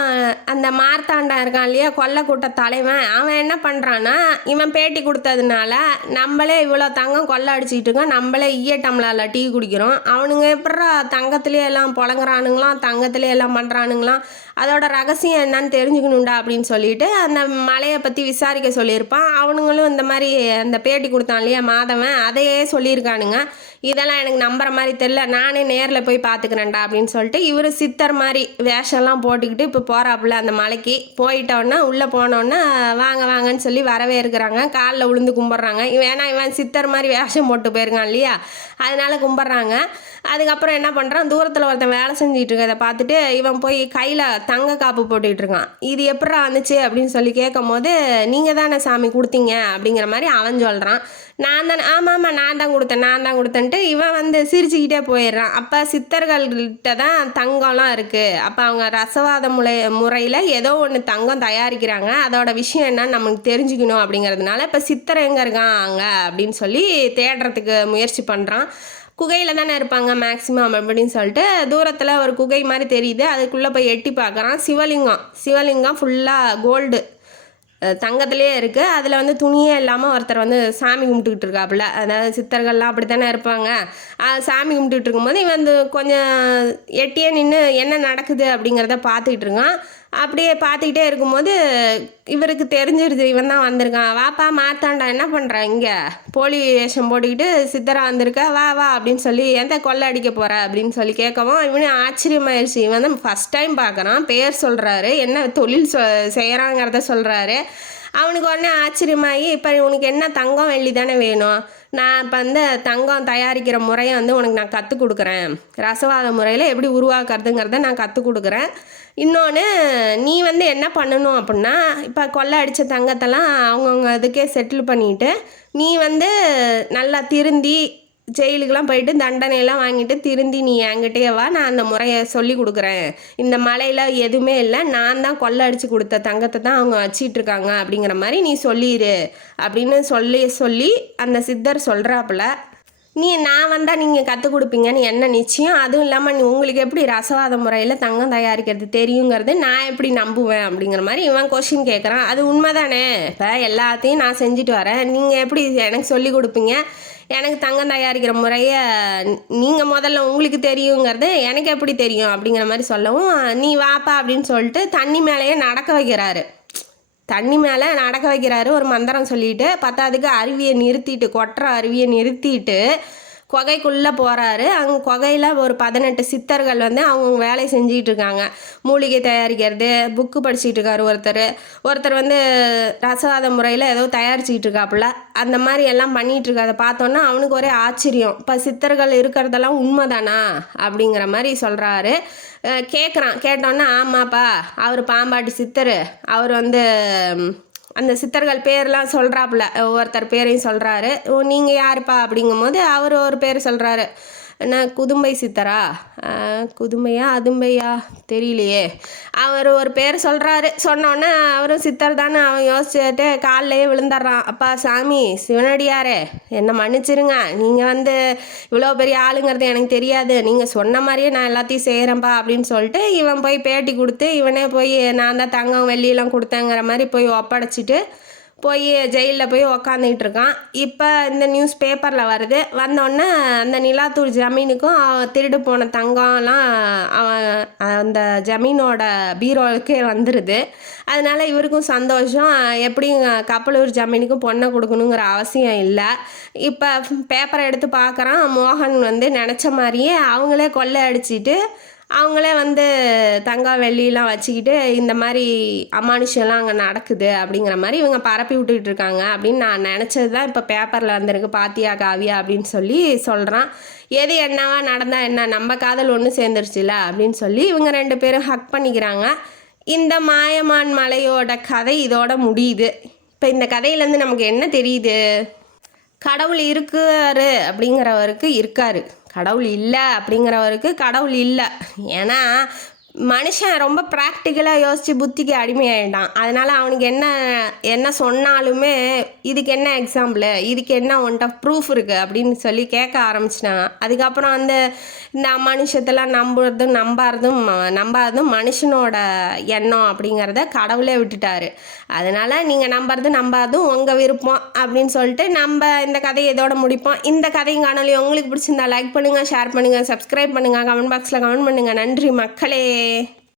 அந்த மார்த்தாண்டா இருக்கான் இல்லையா, கொல்லைக்கூட்ட தலைவன், அவன் என்ன பண்ணுறான்னா, இவன் பேட்டி கொடுத்ததுனால நம்மளே இவ்வளோ தங்கம் கொள்ளை அடிச்சிக்கிட்டு இருக்கோம், நம்மளே ஈயட்டம்லாவில் டீ குடிக்கிறோம், அவனுங்க எப்படா தங்கத்திலே எல்லாம் புழங்குறானுங்களாம், தங்கத்திலே எல்லாம் பண்ணுறானுங்களாம் அதோட ரகசியம் என்னன்னு தெரிஞ்சுக்கணுண்டா அப்படின்னு சொல்லிட்டு அந்த மலையை பற்றி விசாரிக்க சொல்லியிருப்பான். அவனுங்களும் இந்த மாதிரி அந்த பேட்டி கொடுத்தான் இல்லையா மாதவன், அதையே சொல்லியிருக்கானுங்க. இதெல்லாம் எனக்கு நம்புற மாதிரி தெரில, நானே நேரில் போய் பார்த்துக்கிறேன்டா அப்படின்னு சொல்லிட்டு இவர் சித்தர் மாதிரி வேஷம்லாம் போட்டுக்கிட்டு இப்போ போகிறாப்புல அந்த மலைக்கு. போயிட்டோன்னா உள்ளே போனோன்னா வாங்க வாங்கன்னு சொல்லி வரவேற்கிறாங்க, காலில் விழுந்து கும்பிட்றாங்க. இவன் சித்தர் மாதிரி வேஷம் போட்டு போயிருக்கான் இல்லையா, அதனால கும்பிட்றாங்க. அதுக்கப்புறம் என்ன பண்ணுறான், தூரத்தில் ஒருத்தன் வேலை செஞ்சுட்டு இருக்கதை பார்த்துட்டு இவன் போய் கையில் தங்க காப்பு போட்டுக்கிட்டு இருக்கான். இது எப்படா வந்துச்சு அப்படின்னு சொல்லி கேட்கும் போது நீங்கள் தானே சாமி கொடுத்தீங்க அப்படிங்கிற மாதிரி அவன் சொல்கிறான். நான் தான், ஆமாம் நான் தான் கொடுத்தேன்ட்டு இவன் வந்து சிரிச்சுக்கிட்டே போயிடுறான். அப்போ சித்தர்கள்கிட்ட தான் தங்கம்லாம் இருக்குது, அப்போ அவங்க ரசவாத முறையில் ஏதோ ஒன்று தங்கம் தயாரிக்கிறாங்க, அதோட விஷயம் என்னன்னு நமக்கு தெரிஞ்சுக்கணும் அப்படிங்கிறதுனால இப்போ சித்தர் எங்கே இருக்காங்க அப்படின்னு சொல்லி தேடுறதுக்கு முயற்சி பண்ணுறான். குகையில் தானே இருப்பாங்க மேக்ஸிமம் அப்படின்னு சொல்லிட்டு தூரத்தில் ஒரு குகை மாதிரி தெரியுது, அதுக்குள்ளே போய் எட்டி பார்க்குறான். சிவலிங்கம் ஃபுல்லாக கோல்டு தங்கத்துலேயே இருக்குது. அதில் வந்து துணியே இல்லாமல் ஒருத்தர் வந்து சாமி கும்பிட்டுக்கிட்டு இருக்காப்புல. அதாவது சித்தர்கள்லாம் அப்படி தானே இருப்பாங்க. சாமி கும்பிட்டுக்கிட்டு இருக்கும்போது இவன் வந்து கொஞ்சம் எட்டியே நின்று என்ன நடக்குது அப்படிங்கிறத பார்த்துக்கிட்டு இருக்கான். அப்படியே பார்த்துக்கிட்டே இருக்கும்போது இவருக்கு தெரிஞ்சிருது இவன் தான் வந்திருக்கான். வாப்பா மாத்தாண்டா, என்ன பண்ணுற இங்கே, போலி வேஷம் போட்டுக்கிட்டு சித்தரா வந்திருக்க, வா வா அப்படின்னு சொல்லி எந்த கொள்ளை அடிக்க போகிற அப்படின்னு சொல்லி கேட்கவும் இவனு ஆச்சரியமாயிடுச்சு. இவன் தான் ஃபஸ்ட் டைம் பார்க்குறான், பேர் சொல்கிறாரு, என்ன தொழில் செய்கிறாங்கிறத சொல்கிறாரு. அவனுக்கு உடனே ஆச்சரியமாகி, இப்போ உனக்கு என்ன தங்கம் வெள்ளி தானே வேணும், நான் இப்போ வந்து தங்கம் தயாரிக்கிற முறையை வந்து உனக்கு நான் கற்றுக் கொடுக்குறேன், ரசவாத முறையில் எப்படி உருவாக்குறதுங்கிறத நான் கற்றுக் கொடுக்குறேன். இன்னொன்று, நீ வந்து என்ன பண்ணணும் அப்படின்னா, இப்போ கொள்ளை அடித்த தங்கத்தெல்லாம் அவங்கவுங்க இதுக்கே செட்டில் பண்ணிவிட்டு நீ வந்து நல்லா திருந்தி ஜெயிலுக்கெலாம் போயிட்டு தண்டனையெல்லாம் வாங்கிட்டு திருந்தி நீ என்கிட்டயே வா, நான் அந்த முறையை சொல்லி கொடுக்குறேன். இந்த மலையில் எதுவுமே இல்லை, நான் தான் கொள்ளை அடித்து கொடுத்த தங்கத்தை தான் அவங்க வச்சிட்ருக்காங்க அப்படிங்கிற மாதிரி நீ சொல்லிடு அப்படின்னு சொல்லி அந்த சித்தர் சொல்கிறாப்புல. நான் வந்தால் நீங்கள் கற்றுக் கொடுப்பீங்கன்னு என்ன நிச்சயம், அதுவும் இல்லாமல் உங்களுக்கு எப்படி ரசவாத முறையில் தங்கம் தயாரிக்கிறது தெரியுங்கிறது நான் எப்படி நம்புவேன் அப்படிங்கிற மாதிரி இவன் கொஷின் கேட்குறான். அது உண்மை தானே, இப்போ எல்லாத்தையும் நான் செஞ்சுட்டு வரேன், நீங்கள் எப்படி எனக்கு சொல்லி கொடுப்பீங்க, எனக்கு தங்கம் தயாரிக்கிற முறையை நீங்கள் முதல்ல உங்களுக்கு தெரியுங்கிறது எனக்கு எப்படி தெரியும் அப்படிங்கிற மாதிரி சொல்லவும், நீ வாப்பா அப்படின்னு சொல்லிட்டு தண்ணி மேலேயே நடக்க வைக்கிறாரு ஒரு மந்திரம் சொல்லிட்டு. பத்தாவதுக்கு கொட்டுற அருவியை நிறுத்திட்டு குகைக்குள்ளே போகிறாரு. அங்கே குகையில் ஒரு 18 சித்தர்கள் வந்து அவங்க வேலையை செஞ்சிகிட்டு இருக்காங்க. மூலிகை தயாரிக்கிறது, புக்கு படிச்சுட்டு இருக்காரு ஒருத்தர் வந்து ரசவாத முறையில் ஏதோ தயாரிச்சுக்கிட்டு இருக்காப்புல. அந்த மாதிரி எல்லாம் பண்ணிகிட்டு இருக்காத பார்த்தோன்னா அவனுக்கு ஒரே ஆச்சரியம், இப்போ சித்தர்கள் இருக்கிறதெல்லாம் உண்மைதானா அப்படிங்கிற மாதிரி சொல்கிறாரு. கேட்டோன்னா ஆமாப்பா, அவர் பாம்பாட்டி சித்தர், அவர் வந்து அந்த சித்தர்கள் பேர்லாம் சொல்கிறாப்புல, ஒவ்வொருத்தர் பேரையும் சொல்கிறாரு. நீங்கள் யாருப்பா அப்படிங்கும்போது அவர் ஒரு பேர் சொல்கிறாரு, என்ன குதும்பை சித்தரா, குதுமையா அதும்பையா தெரியலையே, அவர் ஒரு பேர் சொல்கிறாரு. சொன்னோன்னே அவரும் சித்தர் தானே அவன் யோசிச்சுட்டு காலிலேயே விழுந்துடுறான். அப்பா சாமி சிவனடியாரே என்னை மன்னிச்சிருங்க, நீங்கள் வந்து இவ்வளோ பெரிய ஆளுங்கிறது எனக்கு தெரியாது, நீங்கள் சொன்ன மாதிரியே நான் எல்லாத்தையும் செய்கிறேன்ப்பா அப்படின்னு சொல்லிட்டு இவன் போய் பேட்டி கொடுத்து இவனே போய் நான் தான் தங்கம் வெள்ளியெல்லாம் கொடுத்தேங்கிற மாதிரி போய் ஒப்படைச்சிட்டு போய் ஜெயிலில் போய் உக்காந்துக்கிட்டு இருக்கான். இப்போ இந்த நியூஸ் பேப்பரில் வருது. வந்தோடனே அந்த நிலாத்தூர் ஜமீனுக்கும் திருடு போன தங்கம்லாம் அவன் அந்த ஜமீனோட பீரோவுக்கே வந்துடுது. அதனால் இவருக்கும் சந்தோஷம், எப்படியும் கப்பலூர் ஜமீனுக்கும் பொண்ணை கொடுக்கணுங்கிற அவசியம் இல்லை. இப்போ பேப்பரை எடுத்து பார்க்குறான், மோகன் வந்து நினச்ச மாதிரியே அவங்களே கொள்ளை அடிச்சிட்டு அவங்களே வந்து தங்கம் வெள்ளியெலாம் வச்சுக்கிட்டு இந்த மாதிரி அமானுஷம்லாம் அங்கே நடக்குது அப்படிங்கிற மாதிரி இவங்க பரப்பி விட்டுக்கிட்டு இருக்காங்க அப்படின்னு நான் நினச்சது தான் இப்போ பேப்பரில் வந்திருக்கு, பாத்தியா காவியா அப்படின்னு சொல்லி சொல்கிறான். எது என்னவா நடந்தால் என்ன, நம்ம காதல் ஒன்று சேர்ந்துருச்சுல அப்படின்னு சொல்லி இவங்க 2 பேரும் ஹக் பண்ணிக்கிறாங்க. இந்த மாயமான் மலையோட கதை இதோட முடியுது. இப்போ இந்த கதையிலேருந்து நமக்கு என்ன தெரியுது, கடவுள் இருக்காரு அப்படிங்கிறவருக்கு இருக்காரு, கடவுள் இல்லை அப்படிங்கிறவருக்கு கடவுள் இல்லை. ஏன்னா மனுஷன் ரொம்ப ப்ராக்டிக்கலாக யோசித்து புத்திக்கு அடிமையாயிட்டான். அதனால் அவனுக்கு என்ன சொன்னாலுமே இதுக்கு என்ன எக்ஸாம்பிள், இதுக்கு என்ன ஒன்ட் ஆஃப் ப்ரூஃப் இருக்குது அப்படின்னு சொல்லி கேட்க ஆரம்பிச்சிட்டான். அதுக்கப்புறம் வந்து இந்த மனுஷத்தெல்லாம் நம்பாததும் மனுஷனோட எண்ணம் அப்படிங்கிறத கடவுளே விட்டுட்டாரு. அதனால் நீங்கள் நம்பாததும் உங்கள் விருப்பம் அப்படின்னு சொல்லிட்டு நம்ம இந்த கதையை இதோட முடிப்போம். இந்த கதையும் காணொலி உங்களுக்கு பிடிச்சிருந்தா லைக் பண்ணுங்கள், ஷேர் பண்ணுங்கள், சப்ஸ்கிரைப் பண்ணுங்கள், கமெண்ட் பாக்ஸில் கமெண்ட் பண்ணுங்கள். நன்றி மக்களே.